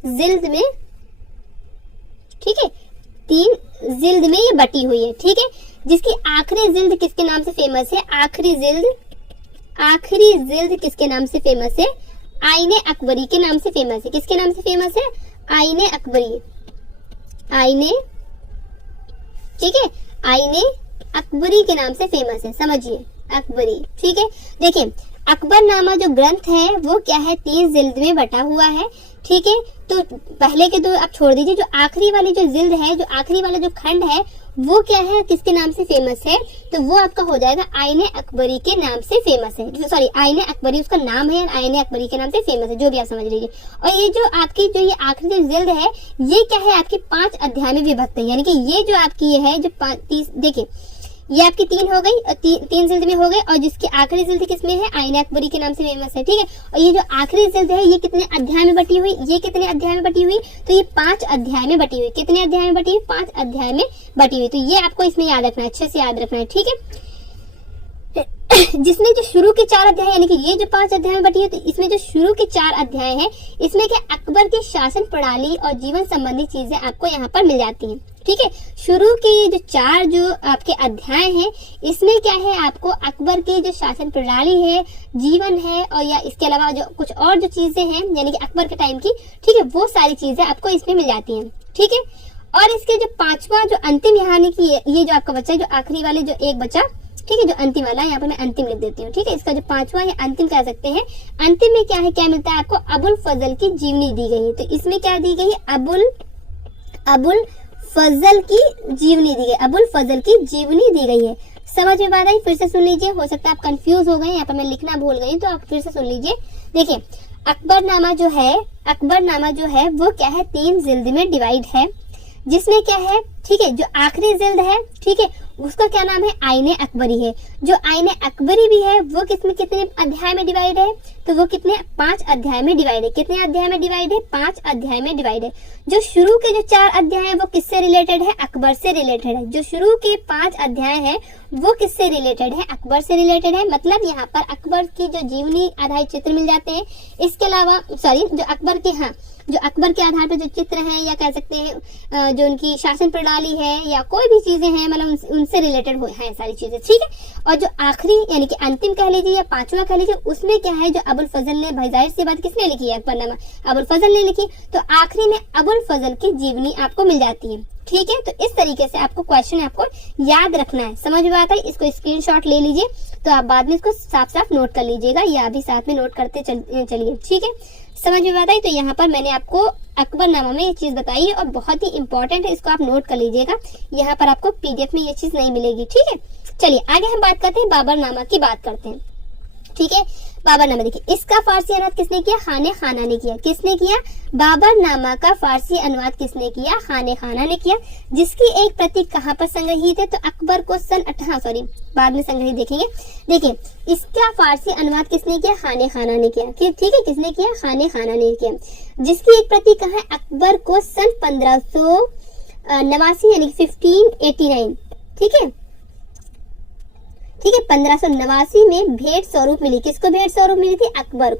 जिल्द में, ठीक है, 3 जिल्द में ये बटी हुई है। ठीक है, जिसकी आखिरी जिल्द किसके नाम से फेमस है, आखिरी जिल्द किसके नाम से फेमस है, आईने अकबरी के नाम से फेमस है। किसके नाम से फेमस है, आईने अकबरी, ठीक है, आईने अकबरी के नाम से फेमस है, समझिए अकबरी। ठीक है, देखिए अकबरनामा जो ग्रंथ है वो क्या है, 3 जिल्द में बटा हुआ है। ठीक है, तो पहले के 2 आप छोड़ दीजिए, जो आखिरी वाली जो जिल्द है, जो आखिरी वाला जो खंड है वो क्या है, किसके नाम से फेमस है, तो वो आपका हो जाएगा आईने अकबरी के नाम से फेमस है। सॉरी, आईने अकबरी उसका नाम है, आईने अकबरी के नाम से फेमस है, जो भी आप समझ लीजिए। और ये जो आपकी जो ये आखिरी जो जिल्द है ये क्या है, आपकी 5 अध्याय में विभक्त है। यानी कि ये जो आपकी ये है जो 30, देखिए ये आपकी 3 हो गई और 3 जिल्द में हो गए, और जिसकी आखिरी जिल्द किसमें है, आईने अकबरी के नाम से फेमस है। ठीक है, और ये जो आखिरी जिल्द है ये कितने अध्याय में बटी हुई, ये कितने अध्याय में बटी हुई, तो ये 5 अध्याय में बटी हुई। कितने अध्याय में बटी हुई, 5 अध्याय में बटी हुई। तो ये आपको इसमें याद रखना है, अच्छे से याद रखना है। ठीक है, जिसमें जो शुरू के 4 अध्याय, यानी कि ये जो 5 अध्याय में बटी है, तो इसमें जो शुरू के 4 अध्याय है, इसमें क्या अकबर की शासन प्रणाली और जीवन संबंधी चीजें आपको यहाँ पर मिल जाती हैं। ठीक है, शुरू के जो 4 जो आपके अध्याय हैं, इसमें क्या है, आपको अकबर की जो शासन प्रणाली है, जीवन है, और या इसके अलावा जो कुछ और जो चीजें हैं, यानी कि अकबर के टाइम की, ठीक है, वो सारी चीजें आपको इसमें मिल जाती हैं। ठीक है, और इसके जो 5वां जो अंतिम यानी कि ये जो आपका बच्चा, जो आखिरी वाले जो एक बचा, ठीक है, जो अंतिम वाला, यहाँ पर मैं अंतिम लिख देती हूँ। ठीक है, इसका जो 5वां है अंतिम कह सकते हैं। अंतिम में क्या है, क्या मिलता है आपको, अबुल फजल की जीवनी दी गई है। तो इसमें क्या दी गई है, अबुल फजल की जीवनी दी गई, अबुल फजल की जीवनी दी गई है। समझ में बात आई, फिर से सुन लीजिए, हो सकता है आप कंफ्यूज हो गए, यहाँ पर मैं लिखना भूल गई, तो आप फिर से सुन लीजिए। देखिए अकबरनामा जो है वो क्या है, 3 जिल्द में डिवाइड है, जिसमें क्या है, ठीक है, जो आखिरी जिल्द है, ठीक है, उसका क्या नाम है, आईने अकबरी है। जो आईने अकबरी भी है वो कितने अध्याय में डिवाइड है, तो वो कितने 5 अध्याय में डिवाइड है। कितने अध्याय में डिवाइड है, 5 अध्याय में डिवाइड है। जो शुरू के जो 4 अध्याय है वो किससे रिलेटेड है, अकबर से रिलेटेड है। जो शुरू के 5 अध्याय है वो किससे रिलेटेड है, अकबर से रिलेटेड है। मतलब यहाँ पर अकबर की जो जीवनी आधारित चित्र मिल जाते हैं। इसके अलावा जो अकबर के आधार पर जो चित्र हैं, या कह सकते हैं जो उनकी शासन प्रणाली है, या कोई भी चीजें हैं, मतलब उनसे रिलेटेड हैं सारी चीजें। ठीक है, और जो आखिरी यानी कि अंतिम कह लीजिए या 5वां कह लीजिए, उसमें क्या है, जो अबुल फजल ने, भाई जाहिर सी बात किसने लिखी है, अकबरनामा अबुल फजल ने लिखी, तो आखिरी में अबुल फजल की जीवनी आपको मिल जाती है। ठीक है, तो इस तरीके से आपको क्वेश्चन आपको याद रखना है। समझ में आता है? इसको स्क्रीनशॉट ले लीजिए, तो आप बाद में इसको साफ साफ नोट कर लीजिएगा, या अभी साथ में नोट करते चलिए। ठीक है, समझ में आता है? तो यहाँ पर मैंने आपको अकबरनामा में ये चीज बताई है और बहुत ही इंपॉर्टेंट है, इसको आप नोट कर लीजिएगा। यहाँ पर आपको पीडीएफ में ये चीज नहीं मिलेगी। ठीक है, चलिए आगे हम बात करते हैं, बाबरनामा की बात करते हैं। ठीक है, बाबरनामा देखिए, इसका फारसी अनुवाद किसने किया? खाने खाना ने किया। किसने किया? बाबरनामा का फारसी अनुवाद किसने किया? खाने खाना ने किया। जिसकी एक प्रति कहाँ पर संग्रहित है? तो अकबर को बाद में संग्रहित देखेंगे। देखिए, इसका फारसी अनुवाद किसने किया? खाने खाना ने किया। ठीक है, किसने किया? खाने खाना ने किया। जिसकी एक प्रति कहाँ है? अकबर को सन 1589 यानी 1589। ठीक है, 1589 में भेंट स्वरूप मिली। किसको भेंट स्वरूप मिली थी? अकबर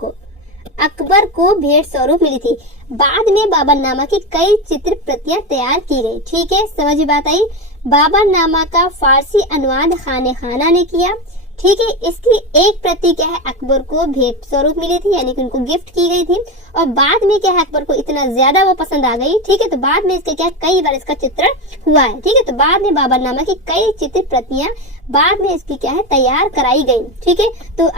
को भेंट स्वरूप मिली थी। बाद में बाबरनामा की कई चित्र प्रतियां तैयार की गई। ठीक है, समझ बात आई? बाबरनामा का फारसी अनुवाद खाने खाना ने किया। ठीक है, इसकी एक प्रति क्या है? अकबर को भेंट स्वरूप मिली थी, यानी कि उनको गिफ्ट की गई थी। और बाद में क्या है? अकबर को इतना ज्यादा वो पसंद आ गई। ठीक है, तो बाद में इसके क्या कई बार इसका चित्रण हुआ है। ठीक है, तो बाद में बाबरनामा की कई चित्र प्रतियां बाद में इसकी क्या है? तैयार कराई गई। ठीक है, तो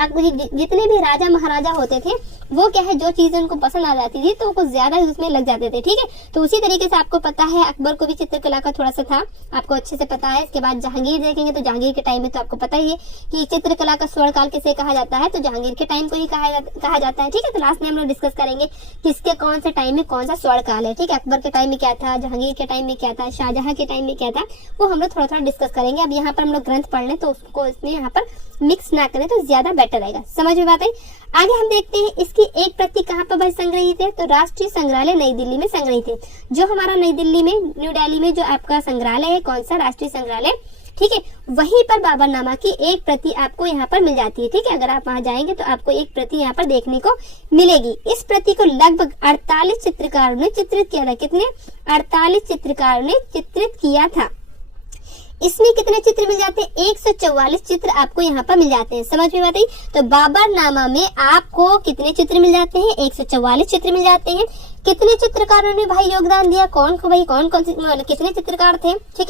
जितने भी राजा महाराजा होते थे वो क्या है? जो चीजें उनको पसंद आ जाती थी तो वो ज्यादा उसमें लग जाते थे। ठीक है, तो उसी तरीके से आपको पता है अकबर को भी चित्रकला का थोड़ा सा था, आपको अच्छे से पता है। इसके बाद जहांगीर देखेंगे तो जहांगीर के टाइम में तो आपको पता ही है कि चित्रकला का स्वर्ण काल किसे कहा जाता है? तो जहांगीर के टाइम को ही कहा जाता है। ठीक है, तो लास्ट में हम लोग डिस्कस करेंगे किसके कौन से टाइम में कौन सा स्वर्ण काल है। ठीक है, अकबर के टाइम में क्या था, जहांगीर के टाइम में क्या था, शाहजहां के टाइम में क्या था, वो हम लोग थोड़ा थोड़ा डिस्कस करेंगे। अब यहाँ पर हम लोग ग्रंथ पढ़ लें तो उसको इसमें यहाँ पर मिक्स ना करें तो ज्यादा बेटर रहेगा। समझ में बात आई? आगे हम देखते हैं इसकी एक प्रति कहाँ पर भाई संग्रहित है? तो राष्ट्रीय संग्रहालय नई दिल्ली में संग्रहित है। जो हमारा नई दिल्ली में, न्यू दिल्ली में जो आपका संग्रहालय है, कौन सा? राष्ट्रीय संग्रहालय। ठीक है, वहीं पर बाबरनामा की एक प्रति आपको यहाँ पर मिल जाती है। ठीक है, अगर आप वहां जाएंगे तो आपको एक प्रति यहाँ पर देखने को मिलेगी। इस प्रति को लगभग 48 चित्रकारों ने चित्रित किया था। कितने? 48 चित्रकारों ने चित्रित किया था। इसमें कितने चित्र मिल जाते हैं? 144 चित्र आपको यहाँ पर मिल जाते हैं। समझ में बात आई? तो बाबरनामा में आपको कितने चित्र मिल जाते हैं? 144 चित्र मिल जाते हैं। कितने चित्रकारों ने भाई योगदान दिया? कौन कितने चित्रकार थे? ठीक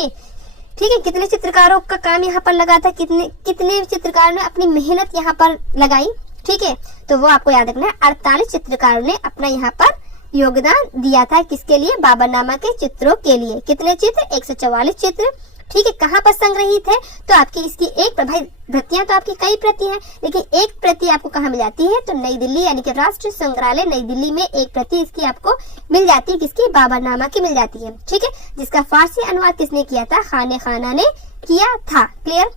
है, कितने चित्रकारों का काम यहाँ पर लगा था? कितने चित्रकारों ने अपनी मेहनत यहाँ पर लगाई? ठीक है, तो वो आपको याद रखना है। 48 चित्रकारों ने अपना यहाँ पर योगदान दिया था। किसके लिए? बाबरनामा के चित्रों के लिए। कितने चित्र? 144 चित्र। ठीक है, कहाँ पर संग्रहित है? तो आपकी इसकी एक भाई प्रतियां तो आपकी कई प्रति हैं, लेकिन एक प्रति आपको कहाँ मिल जाती है? तो नई दिल्ली, यानी कि राष्ट्रीय संग्रहालय नई दिल्ली में एक प्रति इसकी आपको मिल जाती है। किसकी? बाबरनामा की मिल जाती है। ठीक है, जिसका फारसी अनुवाद किसने किया था? खाने खाना ने किया था। क्लियर?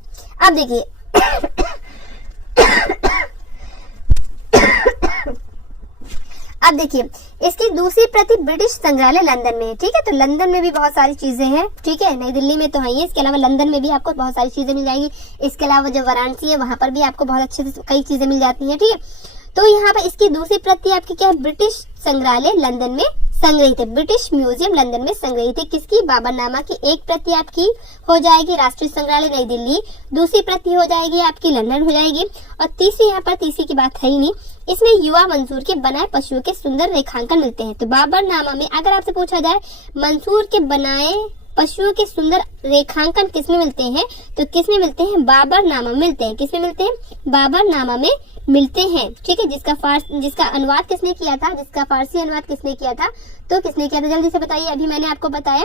अब देखिए इसकी दूसरी प्रति ब्रिटिश संग्रहालय लंदन में है। ठीक है, तो लंदन में भी बहुत सारी चीजें हैं। ठीक है, नई दिल्ली में तो है ही, इसके अलावा लंदन में भी आपको बहुत सारी चीजें मिल जाएंगी। इसके अलावा जो वाराणसी है वहां पर भी आपको बहुत अच्छे से कई चीजें मिल जाती हैं। ठीक है, तो यहाँ पर इसकी दूसरी प्रति आपकी क्या है? ब्रिटिश संग्रहालय लंदन में संग्रहित है। ब्रिटिश म्यूजियम लंदन में संग्रहित है। किसकी? बाबरनामा की एक प्रति आपकी हो जाएगी राष्ट्रीय संग्रहालय नई दिल्ली, दूसरी प्रति हो जाएगी आपकी लंदन हो जाएगी, और तीसरी यहाँ पर तीसरी की बात है ही नहीं, इसमें युवा मंसूर के बनाए पशुओं के सुंदर रेखांकन मिलते हैं। तो बाबरनामा में अगर आपसे पूछा जाए मंसूर के बनाए पशुओं के सुंदर रेखांकन किसमें मिलते हैं? तो किसमें मिलते हैं? बाबरनामा में मिलते हैं। किसमें मिलते हैं? बाबरनामा में मिलते हैं। ठीक है, जिसका अनुवाद किसने किया था? जिसका फारसी अनुवाद किसने किया था? तो किसने किया था? जल्दी से बताइए, अभी मैंने आपको बताया।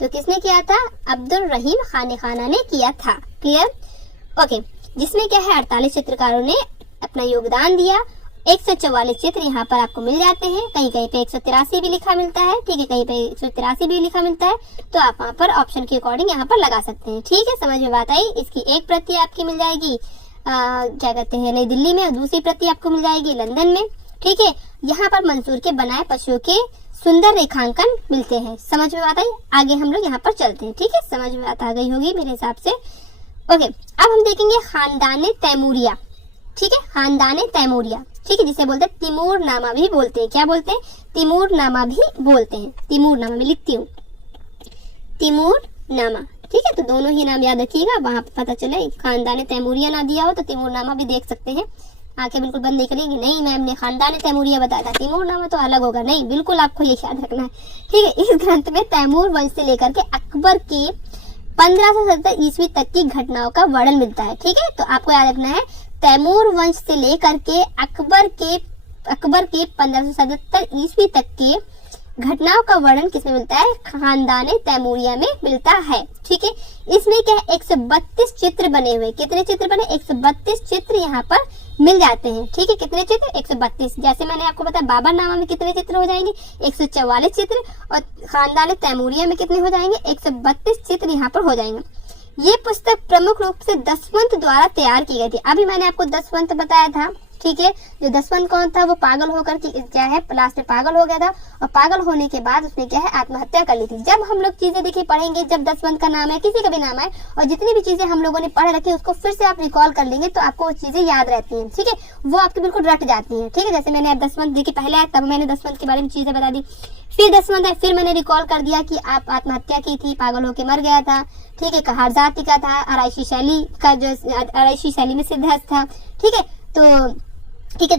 तो किसने किया था? अब्दुल रहीम खाने खाना ने किया था। क्लियर? ओके, जिसमें क्या है? 48 चित्रकारों ने अपना योगदान दिया। 144 चित्र यहाँ पर आपको मिल जाते हैं। कहीं कहीं पे 183 भी लिखा मिलता है। ठीक है, कहीं पे 183 भी लिखा मिलता है, तो आप वहाँ पर ऑप्शन के अकॉर्डिंग यहाँ पर लगा सकते हैं। ठीक है, समझ में बात आई? इसकी एक प्रति आपकी मिल जाएगी क्या कहते हैं नई दिल्ली में, और दूसरी प्रति आपको मिल जाएगी लंदन में। ठीक है, यहाँ पर मंसूर के बनाए पशुओं के सुंदर रेखांकन मिलते हैं। समझ में बात आई? आगे हम लोग यहाँ पर चलते हैं। ठीक है, समझ में बात आ गई होगी मेरे हिसाब से। ओके, अब हम देखेंगे खानदाने तैमूरिया। ठीक है, खानदाने तैमूरिया। ठीक है, जिसे बोलते हैं तिमूरनामा भी बोलते हैं। क्या बोलते हैं? तिमूरनामा भी बोलते हैं। तिमूरनामा में लिखती हूँ, तिमूरनामा। ठीक है, तो दोनों ही नाम याद रखिएगा, वहां पर पता चले खानदाने तैमूरिया ना दिया हो तो तिमूरनामा भी देख सकते हैं। आंखें बिल्कुल बंद नहीं करेंगे, नहीं मैम ने खानदान तैमूरिया बताया था, तैमूरनामा तो अलग होगा, नहीं बिल्कुल आपको ये याद रखना है। ठीक है, इस ग्रंथ में तैमूर वंश से लेकर के अकबर के 1570 ईस्वी तक की घटनाओं का वर्णन मिलता है। ठीक है, तो आपको याद रखना है तैमूर वंश से लेकर के अकबर के 1577 ईस्वी तक के घटनाओं का वर्णन किसमें मिलता है? खानदान तैमूरिया में मिलता है। ठीक है, इसमें क्या है 132 चित्र बने हुए, कितने चित्र बने? 132 चित्र यहाँ पर मिल जाते हैं। ठीक है, कितने चित्र? 132। जैसे मैंने आपको बताया बाबरनामा में कितने चित्र हो जाएंगे? 144 चित्र, और खानदान तैमूरिया में कितने हो जाएंगे? 132 चित्र यहाँ पर हो जाएंगे। ये पुस्तक प्रमुख रूप से दसवंत द्वारा तैयार की गई थी। अभी मैंने आपको दसवंत बताया था। ठीक है, जो दसवंत कौन था? वो पागल होकर के क्या है लास्ट में पागल हो गया था, और पागल होने के बाद उसने क्या है आत्महत्या कर ली थी। जब हम लोग चीजें देखिए पढ़ेंगे, जब दसवंत का नाम है, किसी का भी नाम है, और जितनी भी चीजें हम लोगों ने पढ़ रखी है उसको फिर से आप रिकॉल कर लेंगे तो आपको वो चीजें याद रहती हैं। ठीक है, वो आपके बिल्कुल रट जाती है। ठीक है, जैसे मैंने दसवंत देखिए पहले आया तब मैंने दसवंत के बारे में चीजें बता दी, फिर दसवंत है, फिर मैंने रिकॉल कर दिया कि आप आत्महत्या की थी, पागल होके मर गया था। ठीक है, कहार जाति का था, आराइशी शैली का, जो आराइशी शैली में सिद्धहस्त था। ठीक है, तो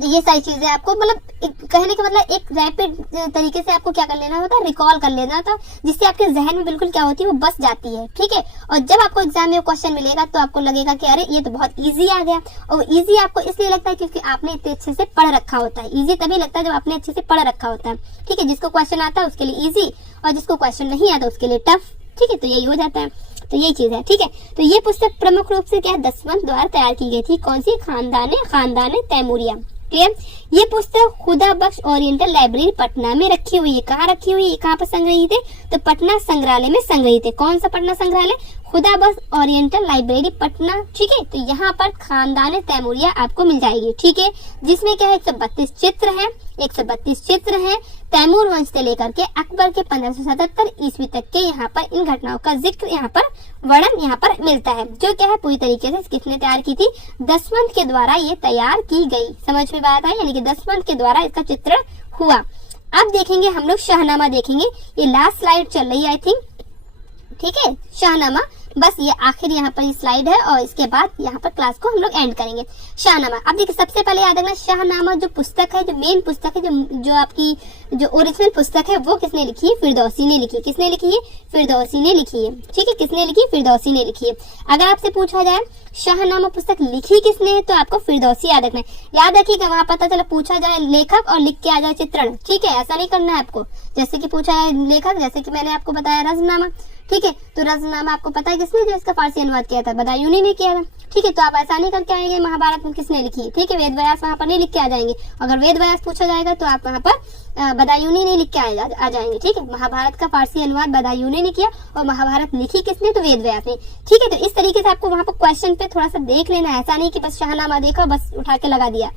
ये सारी चीजें आपको मतलब कहने का मतलब एक रैपिड तरीके से आपको क्या कर लेना होता है? रिकॉल कर लेना होता है, जिससे आपके जहन में बिल्कुल क्या होती है? वो बस जाती है। ठीक है, और जब आपको एग्जाम में क्वेश्चन मिलेगा तो आपको लगेगा कि अरे ये तो बहुत इजी आ गया, और इजी आपको इसलिए लगता है क्योंकि आपने इतने अच्छे से पढ़ रखा होता है। इजी तभी लगता है जब आपने अच्छे से पढ़ रखा होता है। ठीक है, जिसको क्वेश्चन आता है उसके लिए इजी, और जिसको क्वेश्चन नहीं आता उसके लिए टफ। ठीक है, तो यही हो जाता है, तो यही चीज है। ठीक है, तो ये पुस्तक प्रमुख रूप से क्या है दसवंत द्वारा तैयार की गई थी। कौन सी? खानदान तैमूरिया। क्लियर? ये पुस्तक खुदा बख्श ओरिएंटल लाइब्रेरी पटना में रखी हुई है। कहाँ रखी हुई है? कहाँ पर संग्रहित है? तो पटना संग्रहालय में संग्रहित है। कौन सा पटना संग्रहालय? खुदा बख्श ओरिएंटल लाइब्रेरी पटना। ठीक है, तो यहाँ पर खानदान तैमूरिया आपको मिल जाएगी। ठीक है, जिसमें क्या है 132 चित्र हैं, 132 चित्र हैं तैमूर वंश से लेकर के अकबर के 1577 ईस्वी तक के। यहाँ पर इन घटनाओं का जिक्र, यहाँ पर वर्णन यहाँ पर मिलता है, जो क्या है पूरी तरीके से किसने तैयार की थी? दसवंत के द्वारा ये तैयार की गई। समझ में बात आई? यानी कि दसवंत के द्वारा इसका चित्रण हुआ। अब देखेंगे हम लोग शाहनामा देखेंगे, ये लास्ट स्लाइड चल रही है आई थिंक। ठीक है, शाहनामा बस ये आखिर यहाँ पर स्लाइड है, और इसके बाद यहाँ पर क्लास को हम लोग एंड करेंगे। शाहनामा, अब देखिए सबसे पहले याद रखना शाहनामा जो पुस्तक है, जो मेन पुस्तक है, जो आपकी जो ओरिजिनल पुस्तक है वो किसने लिखी है? फिरदौसी ने लिखी है। किसने लिखी है? फिरदौसी ने लिखी है। ठीक है, किसने लिखी? फिरदौसी ने लिखी है। अगर आपसे पूछा जाए शाहनामा पुस्तक लिखी किसने है तो आपको फिरदौसी याद रखना है। याद रखिएगा, वहां पता चला पूछा जाए लेखक और लिख के आ जाए चित्रण। ठीक है, ऐसा नहीं करना है आपको। जैसे कि पूछा है लेखक, जैसे कि मैंने आपको बताया रज़्मनामा। ठीक है, तो रज़्मनामा आपको पता है किसने जो इसका फारसी अनुवाद किया था? बदायूनी ने किया था। ठीक है, तो आप ऐसा नहीं करके आएंगे महाभारत में किसने लिखी है। ठीक है, वेद व्यास वहां पर नहीं लिख के आ जाएंगे। अगर वेद व्यास पूछा जाएगा तो आप वहां पर बदायूनी नहीं लिख के आ जाएंगे। ठीक है, महाभारत का फारसी अनुवाद बदायूनी ने किया, और महाभारत लिखी किसने? तो वेद व्यास ने। ठीक है, तो इस तरीके से आपको वहां पर क्वेश्चन पे थोड़ा सा देख लेना है। ऐसा नहीं कि बस शाहनामा देखा बस उठा के लगा दिया।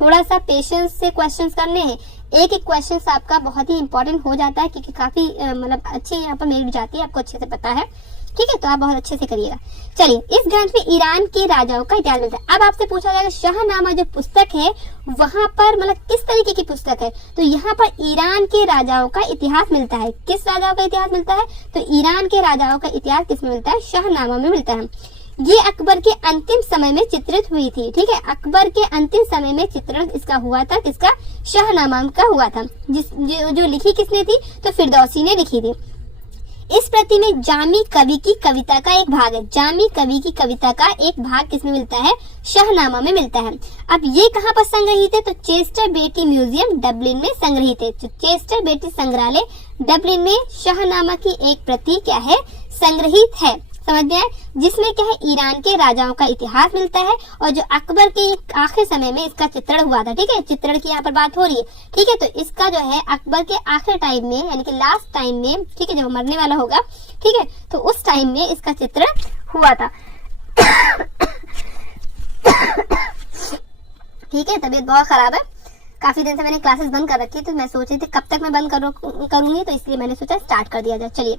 थोड़ा सा पेशेंस से क्वेश्चंस करने हैं। एक एक क्वेश्चन आपका बहुत ही इंपॉर्टेंट हो जाता है, क्योंकि काफी मतलब अच्छी यहाँ पर मेरिट जाती है, आपको अच्छे से पता है। ठीक है, तो आप बहुत अच्छे से करिएगा। चलिए, इस ग्रंथ में ईरान के राजाओं का इतिहास मिलता है। अब आपसे पूछा जाएगा शाहनामा जो पुस्तक है वहां पर मतलब किस तरीके की पुस्तक है? तो यहाँ पर ईरान के राजाओं का इतिहास मिलता है। किस राजाओं का इतिहास मिलता है? तो ईरान के राजाओं का इतिहास किसमें मिलता है? शाहनामा में मिलता है। ये अकबर के अंतिम समय में चित्रित हुई थी। ठीक है, अकबर के अंतिम समय में चित्रण इसका हुआ था। किसका? शाहनामा का हुआ था। जो लिखी किसने थी? तो फिरदौसी ने लिखी थी। इस प्रति में जामी कवि की कविता का एक भाग है। जामी कवि की कविता का एक भाग किसमें मिलता है? शाहनामा में मिलता है। अब ये कहाँ पर संग्रहित है? तो चेस्टर बेटी म्यूजियम डबलिन में संग्रहित है। तो चेस्टर बेटी संग्रहालय डबलिन में शाहनामा की एक प्रति क्या है? संग्रहित है। समझ में आए? जिसमें क्या है ईरान के राजाओं का इतिहास मिलता है, और जो अकबर के आखिरी समय में इसका चित्रण हुआ था। ठीक है, चित्रण की यहाँ पर बात हो रही है। ठीक है, तो इसका जो है अकबर के आखिरी टाइम में, यानी कि लास्ट टाइम में, ठीक है, जब मरने वाला होगा, ठीक है, तो उस टाइम में इसका चित्रण हुआ था। ठीक है, तबीयत बहुत खराब है, काफी दिन से मैंने क्लासेस बंद कर रखी, तो मैं सोच रही थी कब तक मैं बंद करूंगी, तो इसलिए मैंने सोचा स्टार्ट कर दिया जाए। चलिए,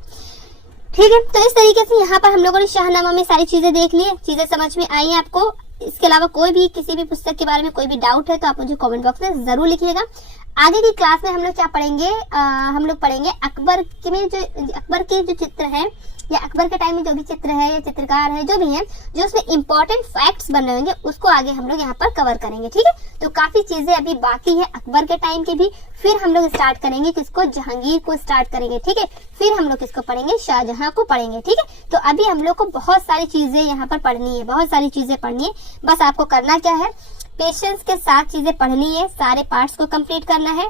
ठीक है, तो इस तरीके से यहाँ पर हम लोगों ने शाहनामा में सारी चीजें देख ली, चीजें समझ में आई हैं आपको। इसके अलावा कोई भी किसी भी पुस्तक के बारे में कोई भी डाउट है तो आप मुझे कमेंट बॉक्स में जरूर लिखिएगा। आगे की क्लास में हम लोग क्या पढ़ेंगे? हम लोग पढ़ेंगे अकबर के जो चित्र हैं या अकबर के टाइम में जो भी चित्र है या चित्रकार है जो भी है, जो उसमें इंपॉर्टेंट फैक्ट्स बन रहे होंगे उसको आगे हम लोग यहाँ पर कवर करेंगे। ठीक है, तो काफी चीजें अभी बाकी है अकबर के टाइम की भी। फिर हम लोग स्टार्ट करेंगे किसको, जहांगीर को स्टार्ट करेंगे। ठीक है, फिर हम लोग किसको पढ़ेंगे, शाहजहां को पढ़ेंगे। ठीक है, तो अभी हम लोग को बहुत सारी चीजें यहाँ पर पढ़नी है, बहुत सारी चीजें पढ़नी है। बस आपको करना क्या है, पेशेंस के साथ चीजें पढ़नी है, सारे पार्ट्स को कंप्लीट करना है।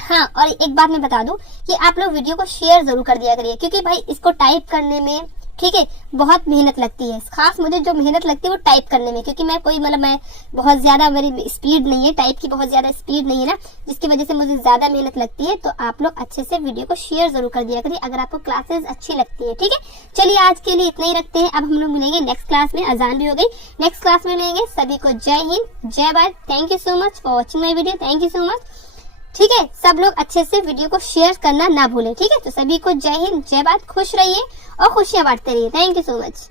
हाँ, और एक बात मैं बता दूं कि आप लोग वीडियो को शेयर जरूर कर दिया करिए, क्योंकि भाई इसको टाइप करने में, ठीक है, बहुत मेहनत लगती है। खास मुझे जो मेहनत लगती है वो टाइप करने में, क्योंकि मैं कोई मैं बहुत ज्यादा, मेरी स्पीड नहीं है, टाइप की बहुत ज्यादा स्पीड नहीं है ना, जिसकी वजह से मुझे ज्यादा मेहनत लगती है। तो आप लोग अच्छे से वीडियो को शेयर जरूर कर दिया करिए अगर आपको क्लासेस अच्छी लगती है। ठीक है, चलिए आज के लिए इतना ही रखते हैं। अब हम लोग मिलेंगे नेक्स्ट क्लास में, अजान भी हो गई, नेक्स्ट क्लास में मिलेंगे। सभी को जय हिंद, जय Bharat. Thank you so much for watching my video, thank you so much. ठीक है, सब लोग अच्छे से वीडियो को शेयर करना ना भूलें। ठीक है, तो सभी को जय हिंद, जय भारत, खुश रहिए और खुशियां बांटते रहिए। Thank you so much.